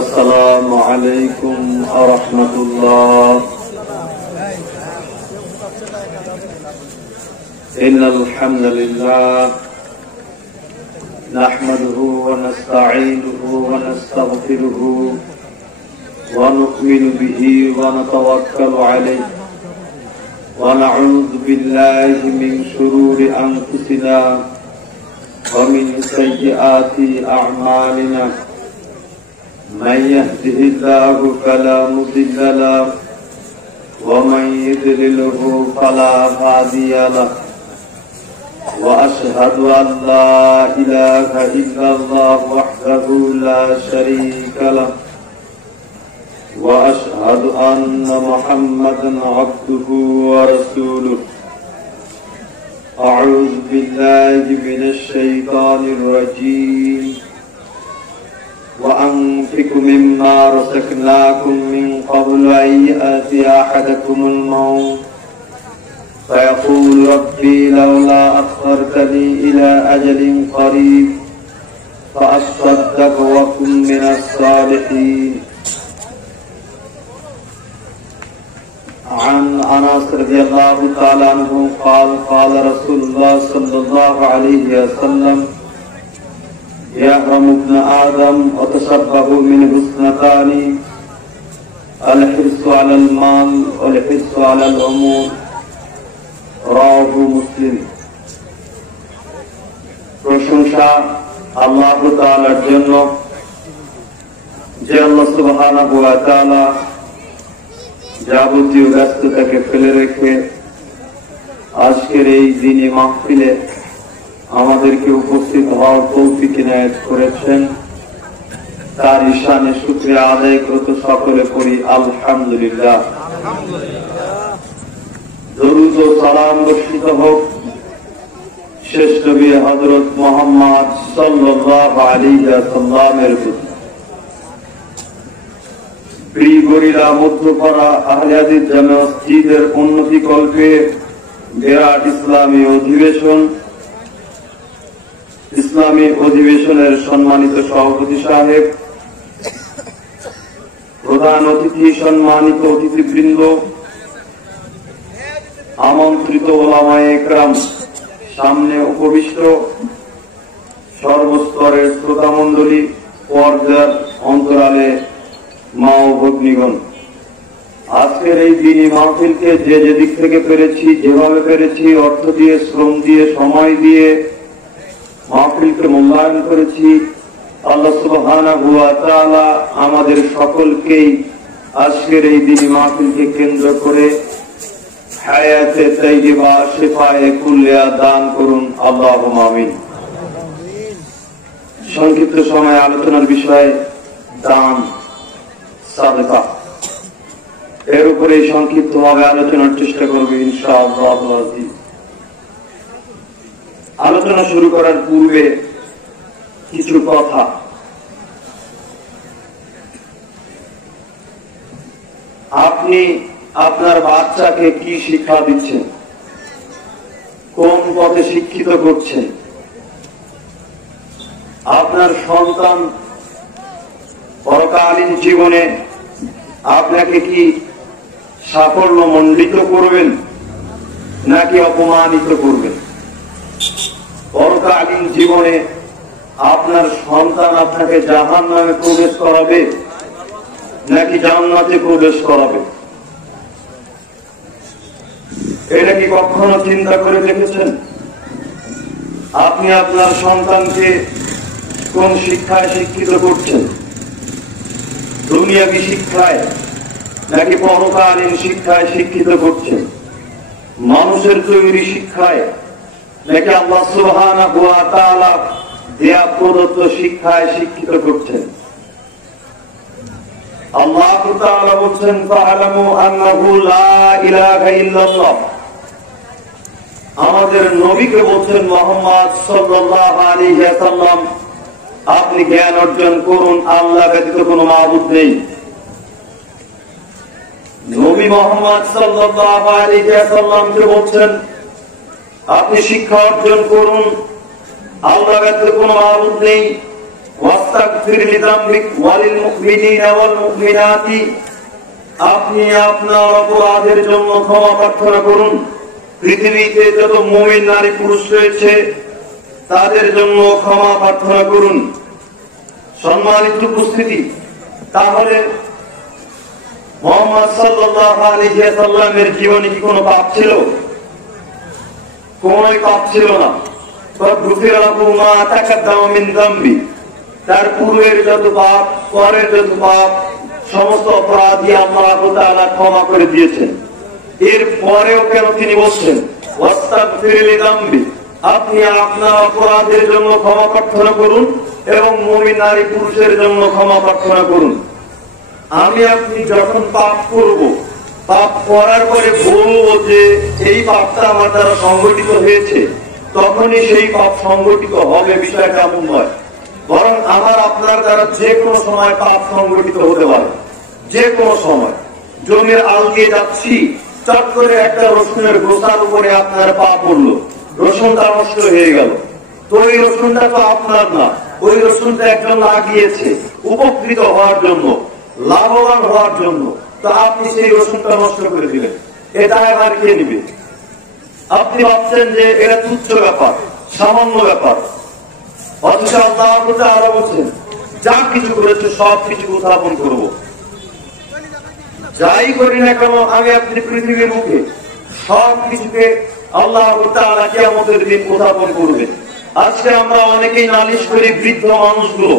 السلام عليكم ورحمة الله. إن الحمد لله نحمده ونستعينه ونستغفره ونؤمن به ونتوكل عليه ونعوذ بالله من شرور أنفسنا ومن سيئات أعمالنا. من يهده الله فلا مضل له ومن يضلله فلا هادي له. وأشهد أن لا إله إلا الله وحده لا شريك له وأشهد أن محمدا عبده ورسوله. أعوذ بالله من الشيطان الرجيم. وأنفقوا مما رزقناكم من قبل أن يأتي أحدكم الموت فيقول ربي لولا أخرتني إلى أجل قريب فأصدق وأكن من الصالحين. عن أنس رضي الله تعالى عنه قال قال رسول الله صلى الله عليه وسلم يحرم ابن آدم وتشبه منه اثنتان الحرص على المال والحرص على الأمور. রাওয়াহু মুসলিম। প্রশংসা আল্লাহ তাআলার জন্য, যে আল্লাহ সুবহানাহু ওয়া তাআলা যাবতীয় ব্যস্ততাকে ফেলে রেখে আজকের এই দিনে মাহফিলে আমাদেরকে উপস্থিত হওয়ার তৌফিক ইনায়েত করেছেন। তার ঈশানে শুকরিয়া আদায় করতে সকলে করি আলহামদুলিল্লাহ। দরুদ ও সালাম বর্ষিত হোক শেষ নবী হযরত মুহাম্মদ সাল্লাল্লাহু আলাইহি ওয়াসাল্লামের প্রতি। গরিলা মধ্যপাড়া আহলে হাদিস জামে মসজিদের উন্নতি কল্পে বিরাট ইসলামী অধিবেশনের সম্মানিত সভাপতি সাহেব, প্রধান অতিথি, সম্মানিত অতিথিবৃন্দ, আমন্ত্রিত ওলামায়ে ইকরাম, সামনে উপবিষ্ট সর্বস্তরের শ্রোতা মণ্ডলী, পর্দার অন্তরালে মা ও ভগ্নীগণ, আজকের এই দিনী মাহফিলকে যে যেদিক থেকে পেরেছি, যেভাবে পেরেছি, অর্থ দিয়ে, শ্রম দিয়ে, সময় দিয়ে মাহফিলকে মূল্যায়ন করেছি, আল্লাহ সুবহানাহু ওয়া তাআলা আমাদের সকলকেই আজকের এই দিনী মাহফিলকে কেন্দ্র করে হায়াতে তাইয়্যিবা, শিফায়ে কুল্লিয়া দান করুন, আল্লাহুম্মা আমিন। সংক্ষিপ্ত সময় আলোচনার বিষয় দান, সাদকা। এর উপরে সংক্ষিপ্ত ভাবে আলোচনার চেষ্টা করবে ইনশাআল্লাহ। আলোচনা শুরু করার পূর্বে কিছু কথা। আপনি আপনার বাচ্চাকে কি শিক্ষা দিচ্ছেন? কোন পথে শিক্ষিত করছেন? আপনার সন্তান পরকালীন জীবনে আপনাকে কি সাফল্য মণ্ডিত করবেন নাকি অপমানিত করবেন? পরকালীন জীবনে আপনার সন্তান আপনাকে জাহান্নামে প্রবেশ করাবে নাকি জান্নাতে প্রবেশ করাবে? এটা কি কখনো চিন্তা করে দেখেছেন? আপনি আপনার সন্তানকে কোন শিক্ষায় শিক্ষিত করছেন? দুনিয়াবী শিক্ষায় নাকি পরকালীন শিক্ষায় শিক্ষিত করছেন? মানুষের তৈরি শিক্ষায় নাকি আল্লাহ সুবহানাহু ওয়া তাআলা দেয়া প্রদত্ত শিক্ষায় শিক্ষিত করছেন? আল্লাহ তাআলা বলেন ফাআলামু আন্নাহু লা ইলাহা ইল্লাল্লাহ। আমাদের নবীকে বলছেন মুহাম্মদ সাল্লাল্লাহু আলাইহি ওয়াসাল্লাম, আপনি জ্ঞান অর্জন করুন, আল্লাহ ব্যতীত কোনো মাবুদ নেই। নবী মুহাম্মদ সাল্লাল্লাহু আলাইহি ওয়াসাল্লামকে বলছেন আপনি শিক্ষা অর্জন করুন, আল্লাহ ব্যতীত কোনো মাবুদ নেই, ওয়াস্তাগফির লিযামবিক ওয়ালিল মুমিনিনা ওয়াল মুমিনাতি, আপনি আপনার অপরাধের জন্য ক্ষমা প্রার্থনা করুন। পৃথিবীতে যত মুমিন নারী পুরুষ রয়েছে তাদের জন্য ক্ষমা প্রার্থনা করুন। সম্মানিত উপস্থিতি, তাহলে মুহাম্মদ সাল্লাল্লাহু আলাইহি ওয়াসাল্লামের জীবনে কি কোনো পাপ ছিল? কোন পাপ ছিল না। তার পূর্বের যত পাপ, পরের যত পাপ, সমস্ত অপরাধী আল্লাহ তাআলা ক্ষমা করে দিয়েছেন। এর পরেও কেন তিনি বলছেন ওয়াস্তাগফির লিযামবি, আপনি আপনার অপরাধের জন্য ক্ষমা প্রার্থনা করুন এবং মুমিন নারী পুরুষের জন্য ক্ষমা প্রার্থনা করুন। আমি আপনি যখন পাপ করব, পাপ করার পরে বলবো যে এই পাপটা আমার দ্বারা সংগঠিত হয়েছে, তখনই সেই পাপ সংগঠিত হবে, বিষয়টা এমন নয়। বরং আমার আপনার দ্বারা যে কোনো সময় পাপ সংগঠিত হতে পারে। যে কোনো সময় জমির আল দিয়ে যাচ্ছি, চট করে একটা রসুনের গোসার উপরে আপনার পা পড়লো, রসুনটা নষ্ট হয়ে গেল। তো ওই রসুনটা তো আপনার না, ওই রসুনটা একজন লাগিয়েছে উপকৃত হওয়ার জন্য, লাভবান হওয়ার জন্য। তো আপনি সেই রসুনটা নষ্ট করে দিলেন, এটা আবার কে নিবে? আপনি ভাবছেন যে এটা তুচ্ছ ব্যাপার, সামান্য ব্যাপার, অথচ আল্লাহ তাআলা বলছেন যা কিছু করেছে সব কিছু উত্থাপন করবো। যাই করি না কেন আমি আপনি পৃথিবীর মুখে সব কিছুকে আল্লাহ তাআলা কিয়ামতের দিন উত্থাপন করবে। আজকে আমরা অনেকেই নালিশ করি বৃদ্ধ মানুষগুলো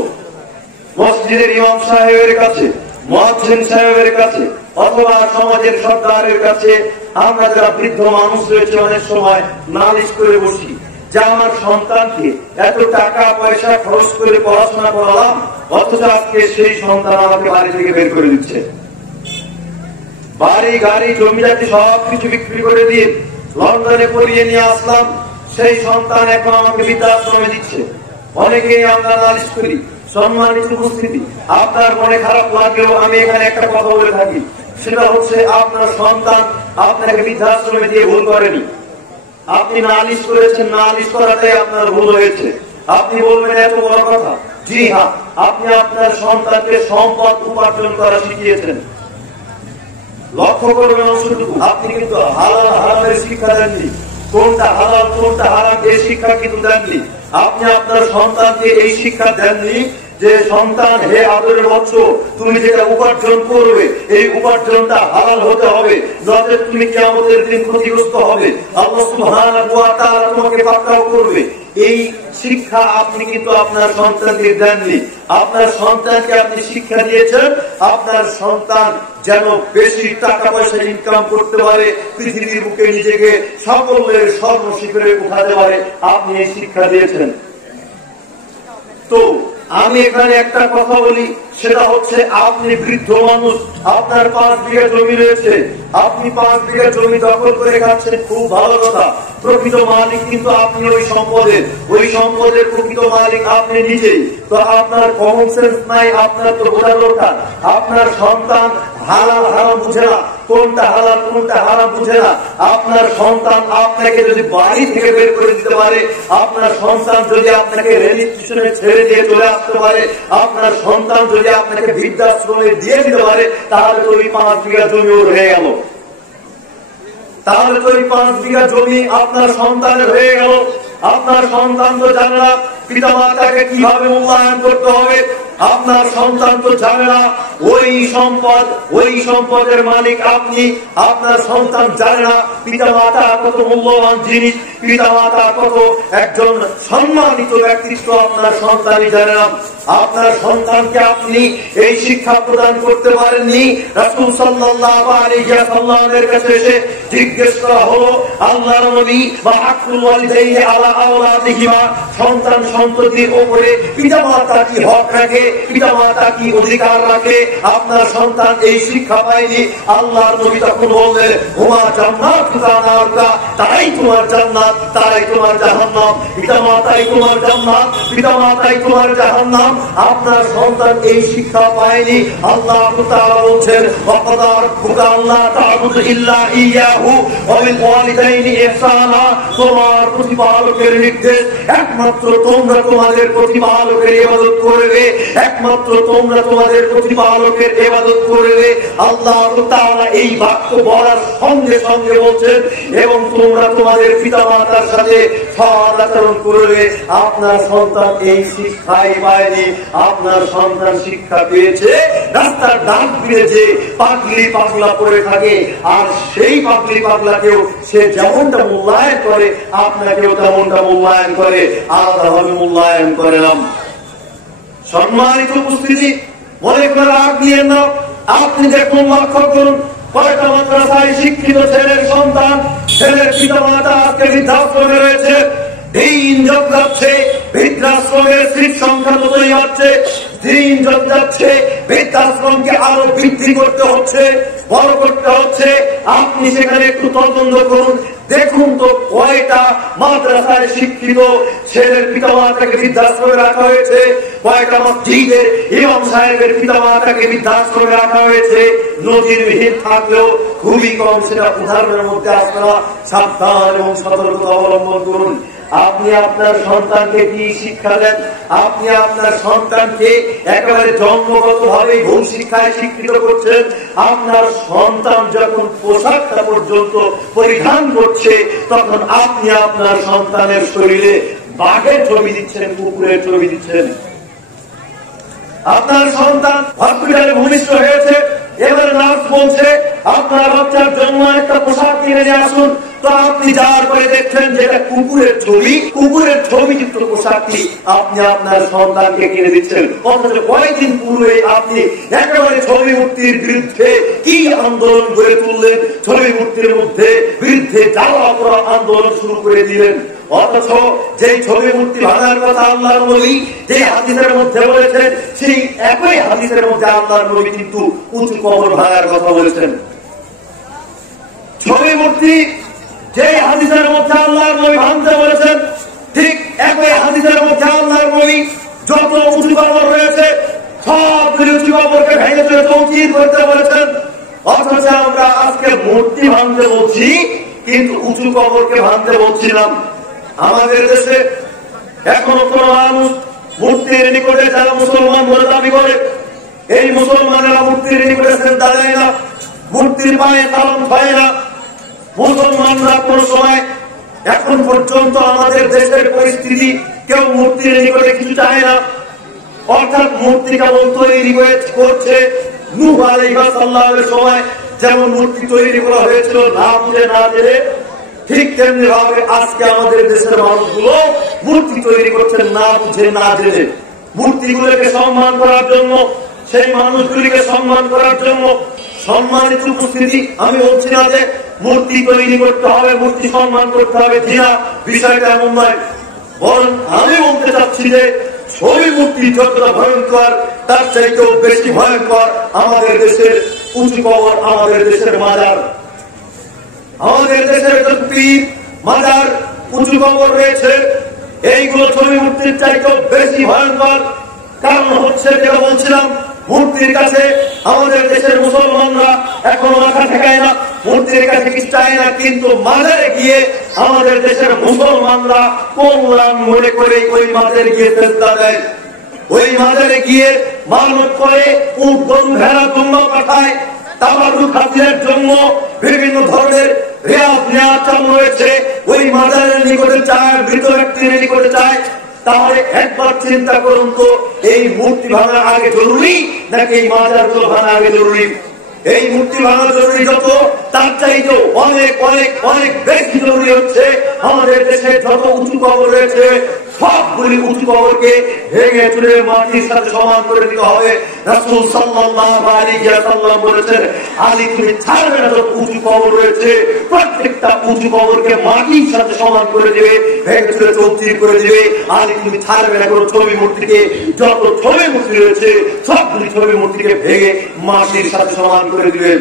মসজিদের ইমাম সাহেবের কাছে, মুয়াজ্জিন সাহেবের কাছে, অথবা সমাজের সরকারের কাছে। আমরা যারা বৃদ্ধ মানুষ রয়েছে অনেক সময় নালিশ করে বসি যে আমার সন্তানকে এত টাকা পয়সা খরচ করে পড়াশোনা করালাম, অথচ আজকে সেই সন্তান আমাকে বাড়ি থেকে বের করে দিচ্ছে। বাড়ি গাড়ি জমি জাতি সবকিছু বিক্রি করে দিয়ে লন্ডনে পড়িয়ে নিয়ে আসলাম, সেই সন্তান এখন আমাকে বৃদ্ধাশ্রমে দিচ্ছে। অনেকেই আমরা নালিশ করি। সম্মানিত উপস্থিতি, আপনার মনে খারাপ লাগলেও আমি এখানে একটা কথা বলে থাকি, সেটা হচ্ছে আপনার সন্তান আপনাকে বৃদ্ধাশ্রমে দিয়ে ভুল করেনি। আপনি নালিশ করেছেন, নালিশ করাটাই আপনার ভুল হয়েছে। আপনি বলবেন এত বড় কথা। জি হ্যাঁ, আপনি আপনার সন্তানকে সম্পদ উপার্জন করা শিখিয়েছেন। লক্ষ্য করবেন অংশটুকু, আপনি কিন্তু হালাল হারামের শিক্ষা দেননি। কোনটা হালাল কোনটা হারাম এই শিক্ষা কিন্তু দেননি। আপনি আপনার সন্তানকে এই শিক্ষা দেননি যে সন্তান হে আদরের বৎস, তুমি যেটা উপার্জন করবে এই উপার্জনটা হালাল হতে হবে, নচেত তুমি কিয়ামতের দিন ক্ষতিগ্রস্ত হবে, আল্লাহ সুবহানাহু ওয়া তাআলা তোমাকে পাকড়াও করবে। এই শিক্ষা আপনি কিন্তু আপনার সন্তানকে দেননি। আপনার সন্তানকে আপনি শিক্ষা দিয়েছেন আপনার সন্তান যেন বেশি টাকা পয়সা ইনকাম করতে পারে, পৃথিবীর বুকে নিজেকে সকলের স্বর্ণ শিখরে উঠাতে পারে, আপনি এই শিক্ষা দিয়েছেন। তো আমি এখানে একটা কথা বলি, সেটা হচ্ছে আপনি বৃদ্ধ মানুষ, আপনার 5 বিঘা জমি রয়েছে, আপনি 5 বিঘা জমি দখল করে খাচ্ছেন, খুব ভালো কথা। প্রকৃত মালিক কিন্তু আপনি ওই সম্পদের প্রকৃত মালিক আপনি নিজেই। তো আপনার কমন সেন্স নাই, আপনার তো বোঝা দরকার। আপনার সন্তান হালাল হারাম বুঝে না, কোনটা হালাল কোনটা হারাম বুঝে না। আপনার সন্তান আপনাকে যদি বাড়ি থেকে বের করে দিতে পারে, আপনার সন্তান যদি আপনাকে রেল স্টেশনে ছেড়ে দিয়ে চলে আসতে পারে, আপনার সন্তান যদি আপনাকে বৃদ্ধাশ্রমে দিয়ে দিতে পারে, তাহলে তো ওই 5 বিঘা জমি ওর হয়ে গেল। তাহলে তো ওই 5 বিঘা জমি আপনার সন্তানের হয়ে গেল। আপনার সন্তান তো জানে না পিতা মাতাকে কিভাবে মূল্যায়ন করতে হবে। আপনার সন্তান তো জানে না ওই সম্পদের মালিক আপনি। আপনার সন্তান জানে না পিতা মাতা কত মূল্যবান জিনিস, পিতা মাতা কত একজন সম্মানিত ব্যক্তিত্ব আপনার সন্তানই জানে না। আপনার সন্তানকে আপনি এই শিক্ষা প্রদান করতে পারেননি। রাসূল সাল্লাল্লাহু আলাইহি ওয়াসাল্লামের কাছে এসে জিজ্ঞেস করা হলো, আল্লাহর নবী বা হাক্কুল ওয়ালিদাইনি আলা আওলাদিহিমা, সন্তান সন্ততির উপরে পিতামাতা কি হক রাখে, পিতামাতা কি অধিকার রাখে? আপনার সন্তান এই শিক্ষা পায়নি। আল্লাহর নবী তখন বললেন, হুমা জান্নাতুকা নারুকা, তারাই তোমার জান্নাত, তারাই তোমার জাহান্নাম। পিতামাতাই তোমার জান্নাত, পিতামাতাই তোমার জাহান্নাম। বললাম আপনার সন্তান এই শিক্ষা পায়নি। আল্লাহ তাআলা বলছেন ওয়াকাদা রাব্বুকা আল্লা তা'বুদু ইল্লা ইয়াহু ওয়া বিল ওয়ালিদাইনি ইহসানা, তোমার প্রতিপালকের নির্দেশ একমাত্র তোমরা তোমাদের প্রতিপালকের ইবাদত করবে, একমাত্র তোমরা তোমাদের প্রতিপালকের ইবাদত করবে। আল্লাহ তাআলা এই বাক্য বলার সঙ্গে সঙ্গে বলছেন এবং তোমরা তোমাদের পিতামাতার সাথে সৎ আচরণ করবে। আপনার সন্তান এই শিক্ষাই পায়নি, আপনার সন্তান শিক্ষা পেয়েছে রাস্তার ডান ফিরে যে পাগলি পাগলা পড়ে থাকে, আর সেই পাগলি পাগলাকেও সে যেমনটা মূল্যায়ন করে আপনাকেও তেমনটা মূল্যায়ন করে, আলাদাভাবে মূল্যায়ন করে না। সম্মানিত উপস্থিতি, মনে করে রাগ নিয়েন না। আপনি দেখুন, লক্ষ্য করুন, কয়েকটা মাদ্রাসায় শিক্ষিত ছেলের সন্তান, ছেলের পিতা মাতা আজকে বৃদ্ধাশ্রমে রয়েছে। দিন যত যাচ্ছে বৃদ্ধাশ্রমের সিট সংখ্যা ততই বাড়ছে, দিন যত যাচ্ছে বৃদ্ধাশ্রমকে আরো বৃদ্ধি করতে হচ্ছে, বড় করতে হচ্ছে। আপনি সেখানে একটু তদন্ত করুন, দেখুন তো কয়টা মাদ্রাসায় শিক্ষিত ছেলের পিতা মাতাকে বৃদ্ধাশ্রমে রাখা হয়েছে, কয়টা মসজিদের ইমাম সাহেবের পিতা মাতাকে বৃদ্ধাশ্রমে রাখা হয়েছে। নজিরবিহীন থাকলেও খুবই কম, সেটা উদাহরণের মধ্যে আপনারা সাবধান এবং সতর্কতা অবলম্বন করুন। আপনি আপনার সন্তানকে কি শিক্ষা দেন? আপনি আপনার সন্তানকে একেবারে জন্মগতভাবে ভুল শিক্ষায় শিক্ষিত করছেন। আপনার সন্তান যখন পোশাকটা পর্যন্ত পরিধান করছে, তখন আপনি আপনার সন্তানের শরীরে বাঘের ছবি দিচ্ছেন, কুকুরের ছবি দিচ্ছেন। আপনার সন্তান হসপিটালে ভূমিষ্ঠ হয়েছে, এবার নার্স বলছে আপনার বাচ্চার জন্য একটা পোশাক কিনে নিয়ে আসুন, তো আপনি যাওয়ার পরে দেখছেন যেটা কুকুরের ছবি, কুকুরের ছবি যুক্ত পোশাকটি আপনি আপনার সন্তানকে কিনে দিচ্ছেন। অথচ কয়েকদিন পূর্বে আপনি একেবারে ছবি মুক্তির বিরুদ্ধে কি আন্দোলন গড়ে তুললেন, ছবি মুক্তির মধ্যে বিরুদ্ধে জ্বালা পোড়া আন্দোলন শুরু করে দিলেন। অথচ যে ছবি মূর্তি ভাঙার কথা আল্লাহর নবী যে হাদিসের মধ্যে বলেছেন, সেই একই হাদিসের মধ্যে আল্লাহর নবী কিন্তু উঁচু কবর ভাঙার কথা বলেছেন। ছবি মূর্তি যে হাদিসের মধ্যে আল্লাহর নবী ভাঙতে বলেছেন, ঠিক একই হাদিসের মধ্যে আল্লাহর নবী যত উঁচু কবর রয়েছে সব উঁচু কবরকে ভেঙে চলে তৌকির করতে বলেছেন। অথচ আমরা আজকে মূর্তি ভাঙতে বলছি, কিন্তু উঁচু কবরকে ভাঙতে বলছিলাম। আমাদের দেশে এখনো কোন মানুষ মূর্তির নিকটে যারা মুসলমান বলে দাবি করে, এই মুসলমানেরা মূর্তির নিকটে সেজদা দেয় না, মূর্তির পায়ে সালাম হয় না। মুসলমানরা কোন সময় এখন পর্যন্ত আমাদের দেশের পরিস্থিতি, কেউ মূর্তির নিকটে কিছু চায় না, অর্থাৎ মূর্তি কেবল তৈরি করছে। নূহ আলাইহিস সালামের সময় যেমন মূর্তি তৈরি করা হয়েছিল না বুঝে না জেনে, ঠিক তেমনি ভাবে আজকে আমাদের দেশের মানুষগুলো মূর্তি তৈরি করছেন না বুঝে না জেনে। মূর্তিগুলোকে সম্মান করার জন্য, সেই মানুষগুলিকে সম্মান করার জন্য। সম্মানিত উপস্থিতি, আমি বলছি না যে মূর্তি তৈরি করতে হবে, মূর্তি সম্মান করতে হবে, কিনা বিষয়টা এমন নয়। বরং আমি বলতে চাচ্ছি যে ছবি মূর্তি যতটা ভয়ঙ্কর, তার চাইতেও বেশি ভয়ঙ্কর আমাদের দেশের উঁচু কবর, আমাদের দেশের মাজার। আমাদের দেশের পীর মাজার উঁচু কবর রয়েছে, এইগুলো ছবি মূর্তির চাইতেও বেশি ভয়ঙ্কর। কারণ হচ্ছে, যেটা বলছিলাম, মূর্তির কাছে আমাদের দেশের মুসলমানরা এখনো মাথা ঠেকায় না, মূর্তির কাছে কিছু চায় না, কিন্তু মাজারে গিয়ে আমাদের দেশের মুসলমানরা কল্যাণ মনে করে ওই মাজারে গিয়ে সেজদা দেয়। ওই মাজারে গিয়ে মানত করে, উট ভেড়া দুম্বা পাঠায়, তাবারুক হাসিলের জন্য বিভিন্ন ধরনের রেয়াজ চালু রয়েছে। ওই মাজারের নিকটে চায়, মৃত ব্যক্তির নিকটে চায়। তাহলে একবার চিন্তা করুন তো, এই মূর্তি ভাঙা আগে জরুরি নাকি এই মাজার গুলো ভাঙা আগে জরুরি? এই মূর্তি ভাঙা জরুরি যত, তার চাইতেও অনেক অনেক অনেক বেশি জরুরি হচ্ছে আমাদের দেশে যত উঁচু কবর রয়েছে সবগুলি উঁচু কবরকে ভেঙে চুরে মাটির সাথে সমান করে দিতে হবে। রাসূল সাল্লাল্লাহু আলাইহি ওয়াসাল্লাম বলেছেন, আলী তুমি ছাড়বে না, যত উঁচু কবর রয়েছে প্রত্যেকটা উঁচু কবরকে মাটির সাথে সমান করে দেবে, ভেঙে চুরে চৌচির করে দেবে। আলী তুমি ছাড়বে না কোনো ছবি মূর্তিকে, যত ছবি মূর্তি রয়েছে সবগুলি ছবি মূর্তিকে ভেঙে মাটির সাথে সমান করে দিবেন।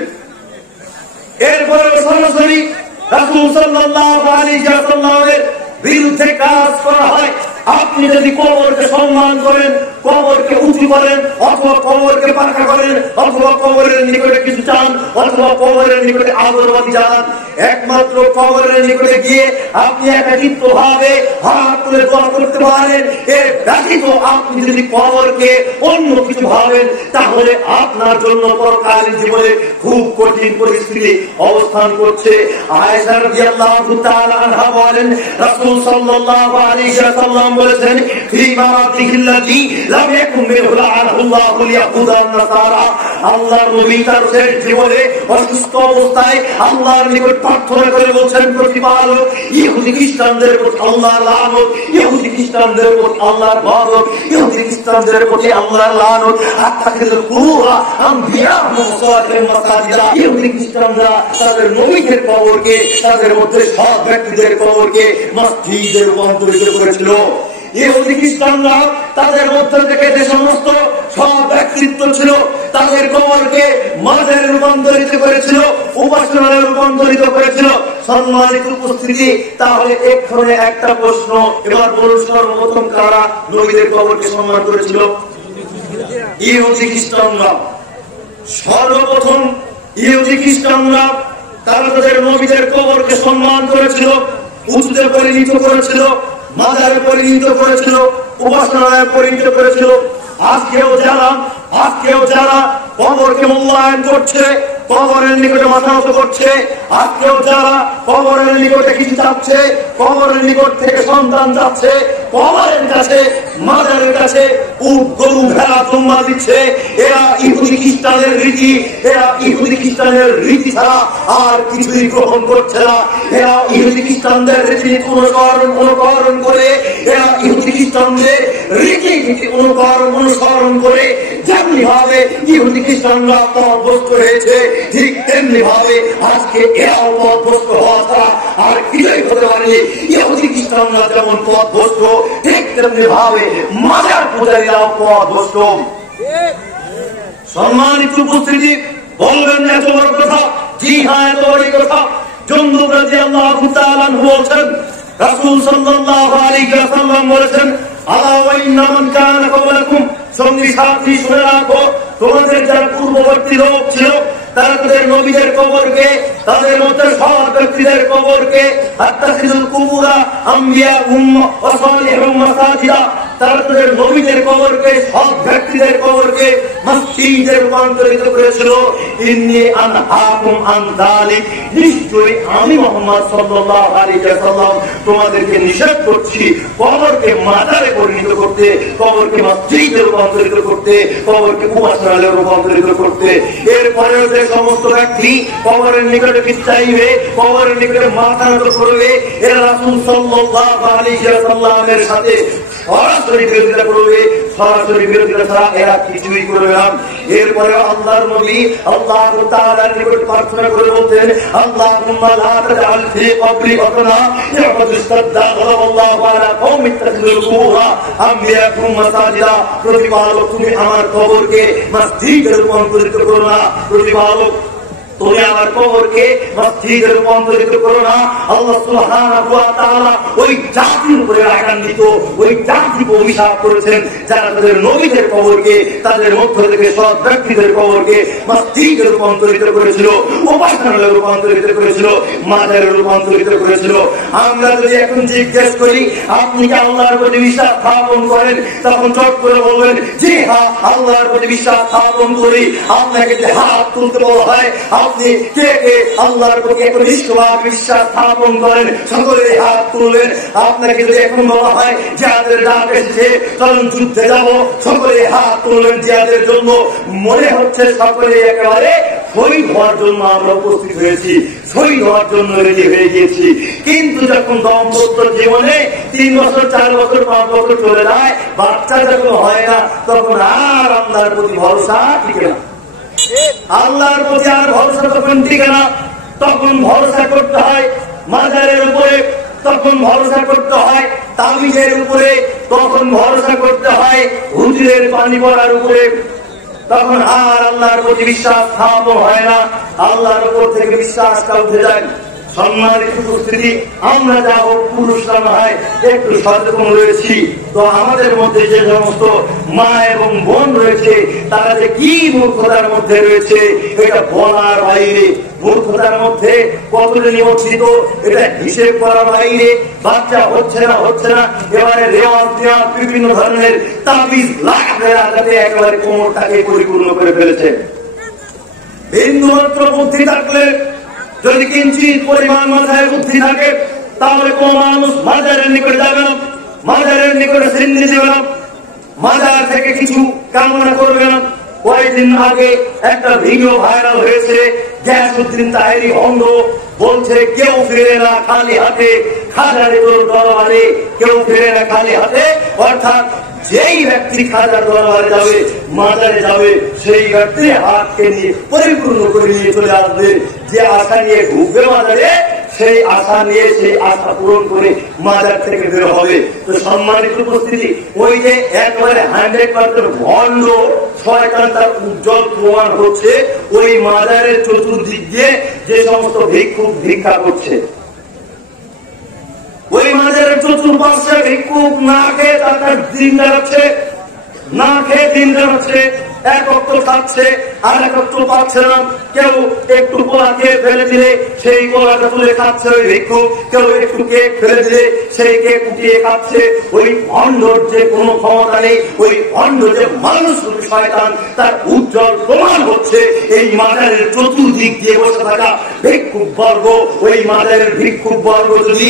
এরপরে সরাসরি রাসূল সাল্লাল্লাহু আলাইহি ওয়াসাল্লামের বিরুদ্ধে কাজ করা হয়। আপনি যদি কবরকে সম্মান করেন, কবরকে উঁচু করেন, অথবা কবরকে পাকা করেন, অথবা কবরের নিকটে কিছু চান, অথবা কবরের নিকটে আগরবাতি জ্বালান, একমাত্র কবরের নিকটে গিয়ে আপনি একাকিত্ব ভাবে হাত তুলে দোয়া করতে পারেন। এর ব্যতীত আপনি যদি কবরকে অন্য কিছু ভাবেন, তাহলে আপনার জন্য পরকালীন জীবনে খুব কঠিন পরিস্থিতি অবস্থান করছে। আয়েশা রাদিয়াল্লাহু তাআলা আনহা বলেন, রাসূল সাল্লাল্লাহু আলাইহি ওয়াসাল্লাম বলেছেন, ফি মারাতিহিল্লাতি লাম ইয়াকুম মিনহু আল্লাহুল ইয়াহুদা ওয়ান নাসারা। আল্লাহর নবী তার শেষ জীবনে অসুস্থ অবস্থায় আল্লাহর নিকট প্রার্থনা করে বলছেন, প্রতিপালক, ইহুদি খ্রিস্টানদের প্রতি আল্লাহর লানত, ইহুদি খ্রিস্টানদের প্রতি আল্লাহর গজব, ইহুদি খ্রিস্টানদের প্রতি আল্লাহর লানত। আত্তাখিযুল কুবুর আমবিয়াহুম সালিহিন মাসাজিদা। ইহুদি খ্রিস্টানরা তাদের নবীদের কবরকে, তাদের মধ্যে সৎ ব্যক্তিদের কবরকে মসজিদে রূপান্তরিত করেছিল। ইহুদি খ্রিস্টানরা তাদের মধ্য থেকে যে সমস্ত সৎ ব্যক্তিত্ব ছিল, তাদের কবরকে মাজারে রূপান্তরিত করেছিল, উপাসনায় রূপান্তরিত করেছিল। সম্মানিত উপস্থিতি, তাহলে এক্ষণে একটা প্রশ্ন, এবার বলুন, সর্বপ্রথম কারা নবীদের কবরকে সম্মান করেছিল? ইহুদি খ্রিস্টানরা। সর্বপ্রথম ইহুদি খ্রিস্টানরা তারা তাদের নবীদের কবরকে সম্মান করেছিল, উঁচুতে পরিণত করেছিল, মাজারে পরিণত করেছিল, উপাসনায় পরিণত করেছিল। আজকেও যারা কবরকে মূল্যায়ন করছে, কবরের নিকটে মাথা নত করছে, আজকেও যারা কবরের নিকটে কিছু চাচ্ছে, কবরের নিকট থেকে সন্তান যাচ্ছে, কবরের কাছে, মাজারের কাছে উট, গরু, ভেড়া জমা দিচ্ছে, এরা ইহুদি খ্রিস্টানের রীতি, এরা ইহুদি খ্রিস্টানের রীতি ছাড়া আর কিছুই গ্রহণ করছে না। এরা ইহুদি খ্রিস্টানদের রীতি অনুকরণ করে, এরা ইহুদি খ্রিস্টানদের রীতি অনুসরণ করে যেমনি ভাবে ইহুদি খ্রিস্টানরা পথভ্রষ্ট হয়েছে, ঠিক তেমনি ভাবে আজকে এরাও পথভ্রষ্ট হওয়া ছাড়া আর কিছুই হতে পারেনি। ইহুদি খ্রিস্টানরা যেমন পথভ্রষ্ট, ঠিক তেমনি ভাবে মাজার পূজারীরাও পথভ্রষ্ট। সম্মানিত উপস্থিতি, বলবেন না এত বড় কথা? জি হ্যাঁ, এত বড় কথা। জুনদুব রাদিয়াল্লাহু তাআলা আনহু বলেছেন, রাসূল সাল্লাল্লাহু আলাইহি ওয়াসাল্লাম বলেছেন, আলা ওয়া ইন্না মান কানা ক্বাবলাকুম, সঙ্গী সাথী শুনে রাখো, তোমাদের যারা পূর্ববর্তী লোক ছিল, তারা তাদের নবীদের কবরকে, তাদের মধ্যে সৎ ব্যক্তিদের কবরকে আত্তাখিযুল কুবুরা আমবিয়াহুম ওয়া সালিহিন মাসাজিদা, তারা তাদের নবীদের কবরকে, সৎ ব্যক্তিদের কবরকে মসজিদে রূপান্তরিত করেছিল। ইন্নী আনহাকুম আন যালিক, নিশ্চয়ই আমি মুহাম্মদ সাল্লাল্লাহু আলাইহি ওয়াসাল্লাম তোমাদেরকে নিষেধ করছি কবরকে মাজারে পরিণত করতে, কবরকে মসজিদে রূপান্তরিত করতে, কবরকে উপাসনালয়ে রূপান্তরিত করতে। এরপরেও যে সমস্ত ব্যক্তি কবরের নিকটে কিছু চাইবে, কবরের নিকটে মাথা নত করবে, এরা রাসূল সাল্লাল্লাহু আলাইহি ওয়াসাল্লামের সাথে সরাসরি বিরোধিতা করবে, সরাসরি বিরোধিতা ছাড়া এরা কিছুই করবে না। এরপরে আল্লাহর নবী আল্লাহু তাআলার নিকট প্রার্থনা করে বলতেন, আল্লাহুম্মা লা তাজআল ফি কবরি ওয়াতনা ইয়াবুদু সাদ্দাক আল্লাহু আলা কওমি ইত্তাখিযুল কুবুরা আমবিয়াকুম মাসাজিদা। প্রতিপালক, তুমি আমার কবরকে মসজিদে রূপান্তরিত করো না, প্রতিপালক তুমি আমার কবরকে মসজিদে রূপান্তরিত করো না। আল্লাহ সুবহানাহু ওয়া তাআলা ওই জাতির উপরে রাগান্বিত, ওই জাতিকে অভিশাপ করেছেন যারা তাদের নবীদের কবরকে, তাদের মধ্য থেকে সৎ ব্যক্তিদের কবরকে মসজিদে রূপান্তরিত করেছিল, উপাসনালয়ে রূপান্তরিত করেছিল, মাজারে রূপান্তরিত করেছিল। আমরা যদি এখন জিজ্ঞেস করি আপনি কি আল্লাহর প্রতি বিশ্বাস স্থাপন করেন, তখন চট করে বলবেন, জি হ্যাঁ, আল্লাহর প্রতি বিশ্বাস স্থাপন করি। আপনাকে যে হাত তুলতে বলা হয়, আপনি কে কে আল্লাহর প্রতি একনিষ্ঠভাবে বিশ্বাস স্থাপন করেন, সকলে হাত তুলবেন। আপনাকে যদি এখন বলা হয় জিহাদের ডাক এসেছে, চলুন যুদ্ধে যাব, সকলে হাত তুলবেন জিহাদের জন্য। মনে হচ্ছে সকলে একেবারে শহীদ হওয়ার জন্য আমরা উপস্থিত হয়েছি, শহীদ হওয়ার জন্য রেডি হয়ে গিয়েছি। কিন্তু যখন দাম্পত্য জীবনে 3 বছর, 4 বছর, 5 বছর চলে যায়, বাচ্চা যখন হয় না, তখন আর আল্লাহর প্রতি ভরসা টিকে না। আল্লাহর প্রতি আর ভরসা তখন টিকে না। তখন ভরসা করতে হয় মাজারের উপরে, তখন ভরসা করতে হয় তাবিজের উপরে, তখন ভরসা করতে হয় হুজুরের পানি পড়ার উপরে। তখন আর আল্লাহর প্রতি বিশ্বাস স্থাপন হয় না, আল্লাহর উপর থেকে বিশ্বাসটা উঠে যায়। সম্মানিত উপস্থিতি, আমরা যা হোক পুরুষরা হয় একটু সচেতন রয়েছি, তো আমাদের মধ্যে যে সমস্ত মা এবং বোন রয়েছে তারা যে কি মূর্খতার মধ্যে রয়েছে এটা বলার বাইরে। মূর্খতার মধ্যে কতটা নিমজ্জিত এটা হিসেব করার বাইরে। বাচ্চা হচ্ছে না এবারে রেওয়াজ দেওয়া বিভিন্ন ধরনের তাবিজ লাগাতে একেবারে কোমরটাকে পরিপূর্ণ করে ফেলেছে। বিন্দুমাত্র বুদ্ধি থাকলে, যদি কিঞ্চিত পরিমাণ মাথায় বুদ্ধি থাকে, তাহলে কোন মানুষ মাজারের নিকটে যাবে না, মাজারের নিকটে সিন্নি দেবে না, মাজার থেকে কিছু কামনা করবে না। কয়েকদিন আগে একটা ভিডিও ভাইরাল হয়েছে, গিয়াসউদ্দিন তাহেরি অন্ধ বলছে কেউ ফিরে না খালি হাতে, খাজারে তোর দরবারে কেউ ফিরে না খালি হাতে। অর্থাৎ যেই ব্যক্তি খাজার দরবারে যাবে, মাজারে যাবে, সেই ব্যক্তি হাতকে নিয়ে পরিপূর্ণ করে নিয়ে চলে আসবে। যে আশা নিয়ে ঢুকবে মাজারে, সেই আশা নিয়ে সেই আশা পূরণ করে মাজার থেকে বের হবে। তো সম্মানিত উপস্থিতি, ওই যে একবারে 100% ভণ্ড শয়তান তার উজ্জ্বল প্রমাণ হচ্ছে ওই মাজারের চতুর্দিক দিয়ে যে সমস্ত ভিক্ষুক ভিক্ষা করছে। ওই মাজারের চতুর্পাশে ভিক্ষুক না খেয়ে তার দিন যাচ্ছে, না খেয়ে দিন যাচ্ছে, এক অক্ত খাচ্ছে আর এক অক্ত পাচ্ছে না। কেউ একটু পোলা খেয়ে ফেলে দিলে সেই পোলাটা তুলে খাচ্ছে ওই ভিক্ষুক, কেউ একটু কেক ফেলে দিলে সেই কেক উঠিয়ে খাচ্ছে। ওই ভণ্ডর যে কোনো ক্ষমতা নেই, ওই ভণ্ড যে মানুষ শয়তান তার উজ্জ্বল প্রমাণ হচ্ছে এই মাজারের চতুর্দিক দিয়ে বসে থাকা ভিক্ষুক বর্গ। ওই মাজারের ভিক্ষুক বর্গ যদি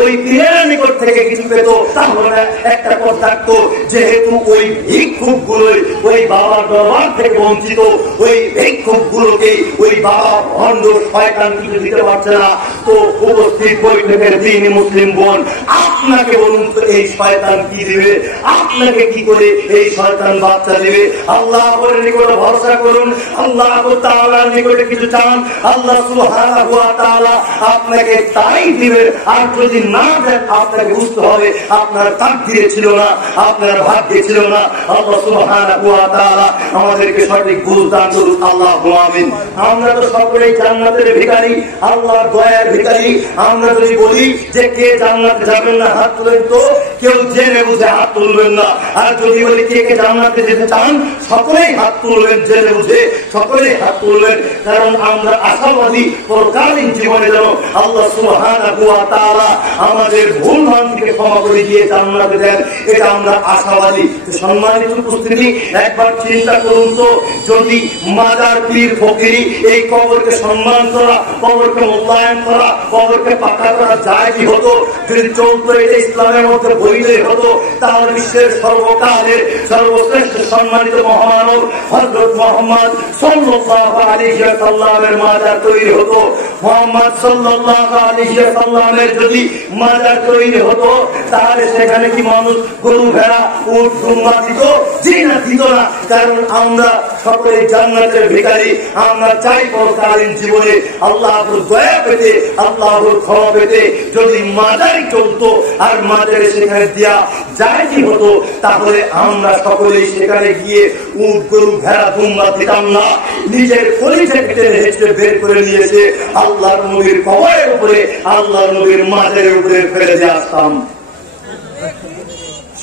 ওই পীরের নিকট থেকে কিছু পেত, তাহলে একটা কথা থাকতো, যেহেতু ওই ভিক্ষুক গুলোই ওই বাবার দরবার থেকে বঞ্চিত, ওই ভিক্ষুক গুলোকে ওই বাবা ভণ্ড শয়তান কিছু দিতে পারছে না। তো উপস্থিত বৈঠকের দিন মুসলিম বোন, আপনাকে বলুন তো এই শয়তান কি দিবে? আপনাকে কি করে এই শয়তান বাচ্চা দিবে? আল্লাহর নিকটে ভরসা করুন, আল্লাহ তাআলার নিকটে কিছু চান, আল্লাহ সুবহানাহু ওয়া তাআলা আপনাকে তাই দিবেন। আর যদি না দেন, আপনাকে বুঝতে হবে আপনার তাকদীরে ছিল না, আপনার ভাগ্যে ছিল না। আল্লাহ সুবহানাহু ওয়া তাআলা আমাদেরকে সঠিক বুঝ দান করুন, আল্লাহু আমিন। আমরা তো সকলেই জান্নাতের ভিখারি, আল্লাহর দয়ার ভিখারি। আমরা যদি বলি যে কে জান্নাতে যাবেন না, হাত তুলেন, তো কেউ জেনে বুঝে হাত তুলবেন না। আর যদি বলি কে কে জান্নাতে যেতে চান, সকলেই হাত তুলবেন, জেনে বুঝে সকলেই হাত তুলবেন। কারণ আমরা আশাবাদী পরকালীন জীবনে যেন আল্লাহ সুবহানাহু ওয়া তাআলা আমাদের ভুল ভ্রান্তিকে ক্ষমা করে দিয়ে জান্নাতে দেন, এটা আমরা আশাবাদী। সম্মানিত উপস্থিতি, একবার চিন্তা করুন তো, যদি মাজার পীর ফকিরি এই কবরকে সম্মান করা, কবরকে মূল্যায়ন করা, কবরকে পাকা করা যায় কি হতো? যদি চলতো এটা ইসলামের মধ্যে বৈধই হতো, তাহলে বিশ্বের সর্বকালের সর্বশ্রেষ্ঠ সম্মানিত মহামানব হযরত মুহাম্মদ সাল্লাল্লাহু আলাইহি ওয়াসাল্লামের মাজার তৈরি হতো। মুহাম্মদ সাল্লাল্লাহু আলাইহি ওয়াসাল্লামের যদি মাজার তৈরি হতো, তাহলে সেখানে কি মানুষ গরু ভেড়া উট দুম্বা দিত? জি না, দিত না। কারণ আমরা সকলে জান্নাতের ভিখারি। আমরা চাই পরকালীন জীবনে আল্লাহর দয়া পেতে, আল্লাহর ক্ষমা পেতে। যদি মাজারই চলতো আর মাজারে সেখানে দেয়া যায় কি হতো, তাহলে আমরা সকলেই সেখানে গিয়ে উট গরু ভেড়া দুম্বা দিতাম না। নিজের কলিজা কেটে হেঁচড়ে বের করে নিয়েছে আল্লাহর নবীর কবরের উপরে, আল্লাহর নবীর মাজারের উপরে ফেলে দিয়ে আসতাম।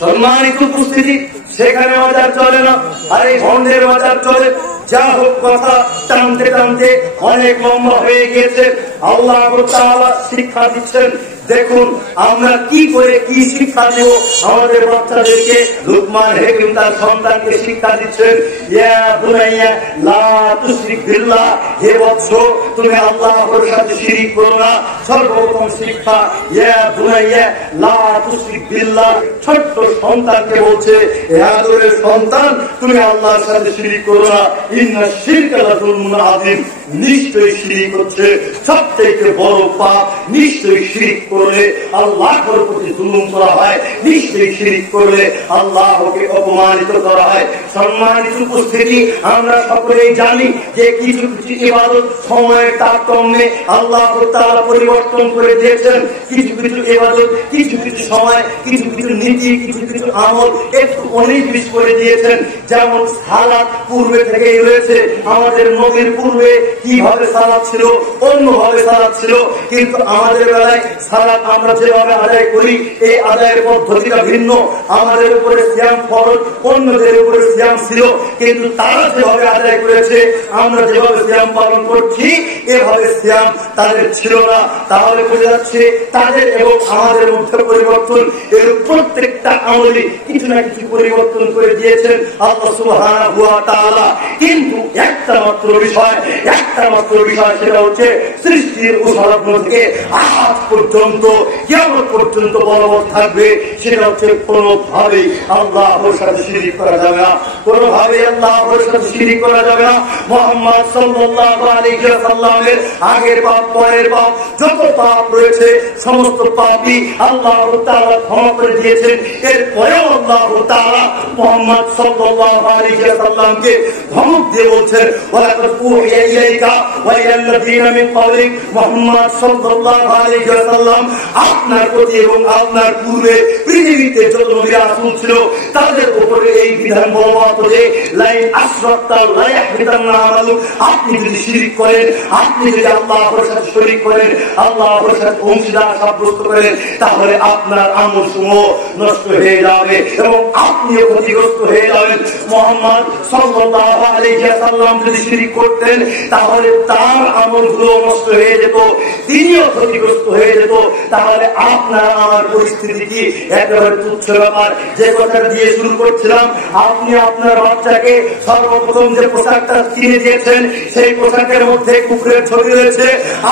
সম্মানিত উপস্থিতি, সেখানে মাজার চলে না, আর এই ভণ্ডের মাজার চলে। যা হোক, কথা টানতে টানতে অনেক লম্বা হয়ে গিয়েছে। আল্লাহ তাআলা শিক্ষা দিচ্ছেন, দেখুন আমরা কি করে কি শিক্ষা দেব আমাদের বাচ্চাদেরকে। লুকমান হাকিম তার সন্তানকে শিক্ষা দিচ্ছেন, ইয়া বুনাইয়া লা তুশরিক বিল্লাহ, হে বৎস তুমি আল্লাহর সাথে শিরিক করো না। সর্বপ্রথম শিক্ষা, ইয়া বুনাইয়া লা তুশরিক বিল্লাহ। ছোট্ট সন্তানকে বলছে, হে আদরের সন্তান তুমি আল্লাহর সাথে শিরিক করো না। ইন্না শিরকা লাযুলমুন আযীম, নিশ্চয়ই শিরিক হচ্ছে সবথেকে বড় পাপ। নিশ্চয়ই শিরিক করলে আল্লাহর প্রতি জুলুম করা হয়, নিশ্চয়ই শিরিক করলে আল্লাহকে অপমানিত করা হয়। সম্মানিত উপস্থিতি, আমরা সকলেই জানি যে কিছু কিছু ইবাদত সময়ের তারতম্যে আল্লাহ তাআলা পরিবর্তন করে দিয়েছেন। কিছু কিছু ইবাদত, কিছু কিছু সময়, কিছু কিছু নীতি, কিছু কিছু আমল একটু 19-20 করে দিয়েছেন। যেমন সালাত পূর্বে থেকেই রয়েছে, আমাদের নবীর পূর্বে কিভাবে সালাত ছিল, অন্যভাবে সালাত ছিল। কিন্তু আমাদের বেলায় সালাত আমরা যেভাবে আদায় করি এই আদায়ের পদ্ধতিটা ভিন্ন। আমাদের উপরে সিয়াম ফরজ, অন্যদের উপরে সিয়াম ছিল, কিন্তু তারা যেভাবে আদায় করেছে আমরা যেভাবে সিয়াম পালন করছি এভাবে সিয়াম তাদের ছিল না। তাহলে বোঝা যাচ্ছে তাদের এবং আমাদের মধ্যে পরিবর্তন। এর প্রত্যেকটা আমলে কিছু না কিছু পরিবর্তন করে দিয়েছেন আল্লাহ সুবহানাহু ওয়া তাআলা। কিন্তু একটা মাত্র বিষয় সেটা হচ্ছে সৃষ্টির উৎপত্তি থেকে আজ পর্যন্ত কিয়ামত পর্যন্ত বলবৎ থাকবে। সেটা হচ্ছে কোনোভাবেই আল্লাহর সাথে শিরক করা যাবে না, কোনোভাবেই আল্লাহর সাথে শিরক করা যাবে না। মুহাম্মদ সাল্লাল্লাহু আলাইহি ওয়াসাল্লামের আগের পাপ পরের পাপ যত পাপ রয়েছে সমস্ত পাপই আল্লাহ তাআলা ক্ষমা করে দিয়েছেন। এরপরেও আল্লাহ তাআলা মুহাম্মদ সাল্লাল্লাহু আলাইহি ওয়াসাল্লামকে ধমক দিয়ে বলছেন, ওয়ালাকাদ উহিয়া ইলাইকা ওয়া ইলাল্লাযীনা মিন ক্বাবলিক, মুহাম্মদ সাল্লাল্লাহু আলাইহি ওয়াসাল্লাম আপনার প্রতি এবং আপনার পূর্বে পৃথিবীতে যত নবী রাসূল ছিল তাদের উপরে এই বিধান বলবৎ যে লাইন আশরাকতা লা ইয়াহবিতান্না আমালুক, আপনি যদি শিরক করেন, আপনি যদি আল্লাহর সাথে শরীক করেন, আল্লাহর সাথে অংশীদার সাব্যস্ত করেন, তাহলে আপনার আমলসমূহ নষ্ট হয়ে যাবে এবং আপনিও ক্ষতিগ্রস্ত হয়ে যাবেন। মুহাম্মদ সাল্লাল্লাহু আলাইহি ওয়াসাল্লাম যদি শিরক করতেন তাহলে তার আমলগুলো নষ্ট হয়ে যেত, তিনিও ক্ষতিগ্রস্ত হয়ে যেত। তাহলে আপনার আমার পরিস্থিতি কি? একেবারে তুচ্ছ ব্যাপার। যে কথা দিয়ে শুরু করছিলাম, আপনি আপনার বাচ্চাকে সর্বপ্রথম যে পোশাকটা কিনে দিয়েছেন সেই পোশাকের মধ্যে কুকুরের ছবি রয়েছে।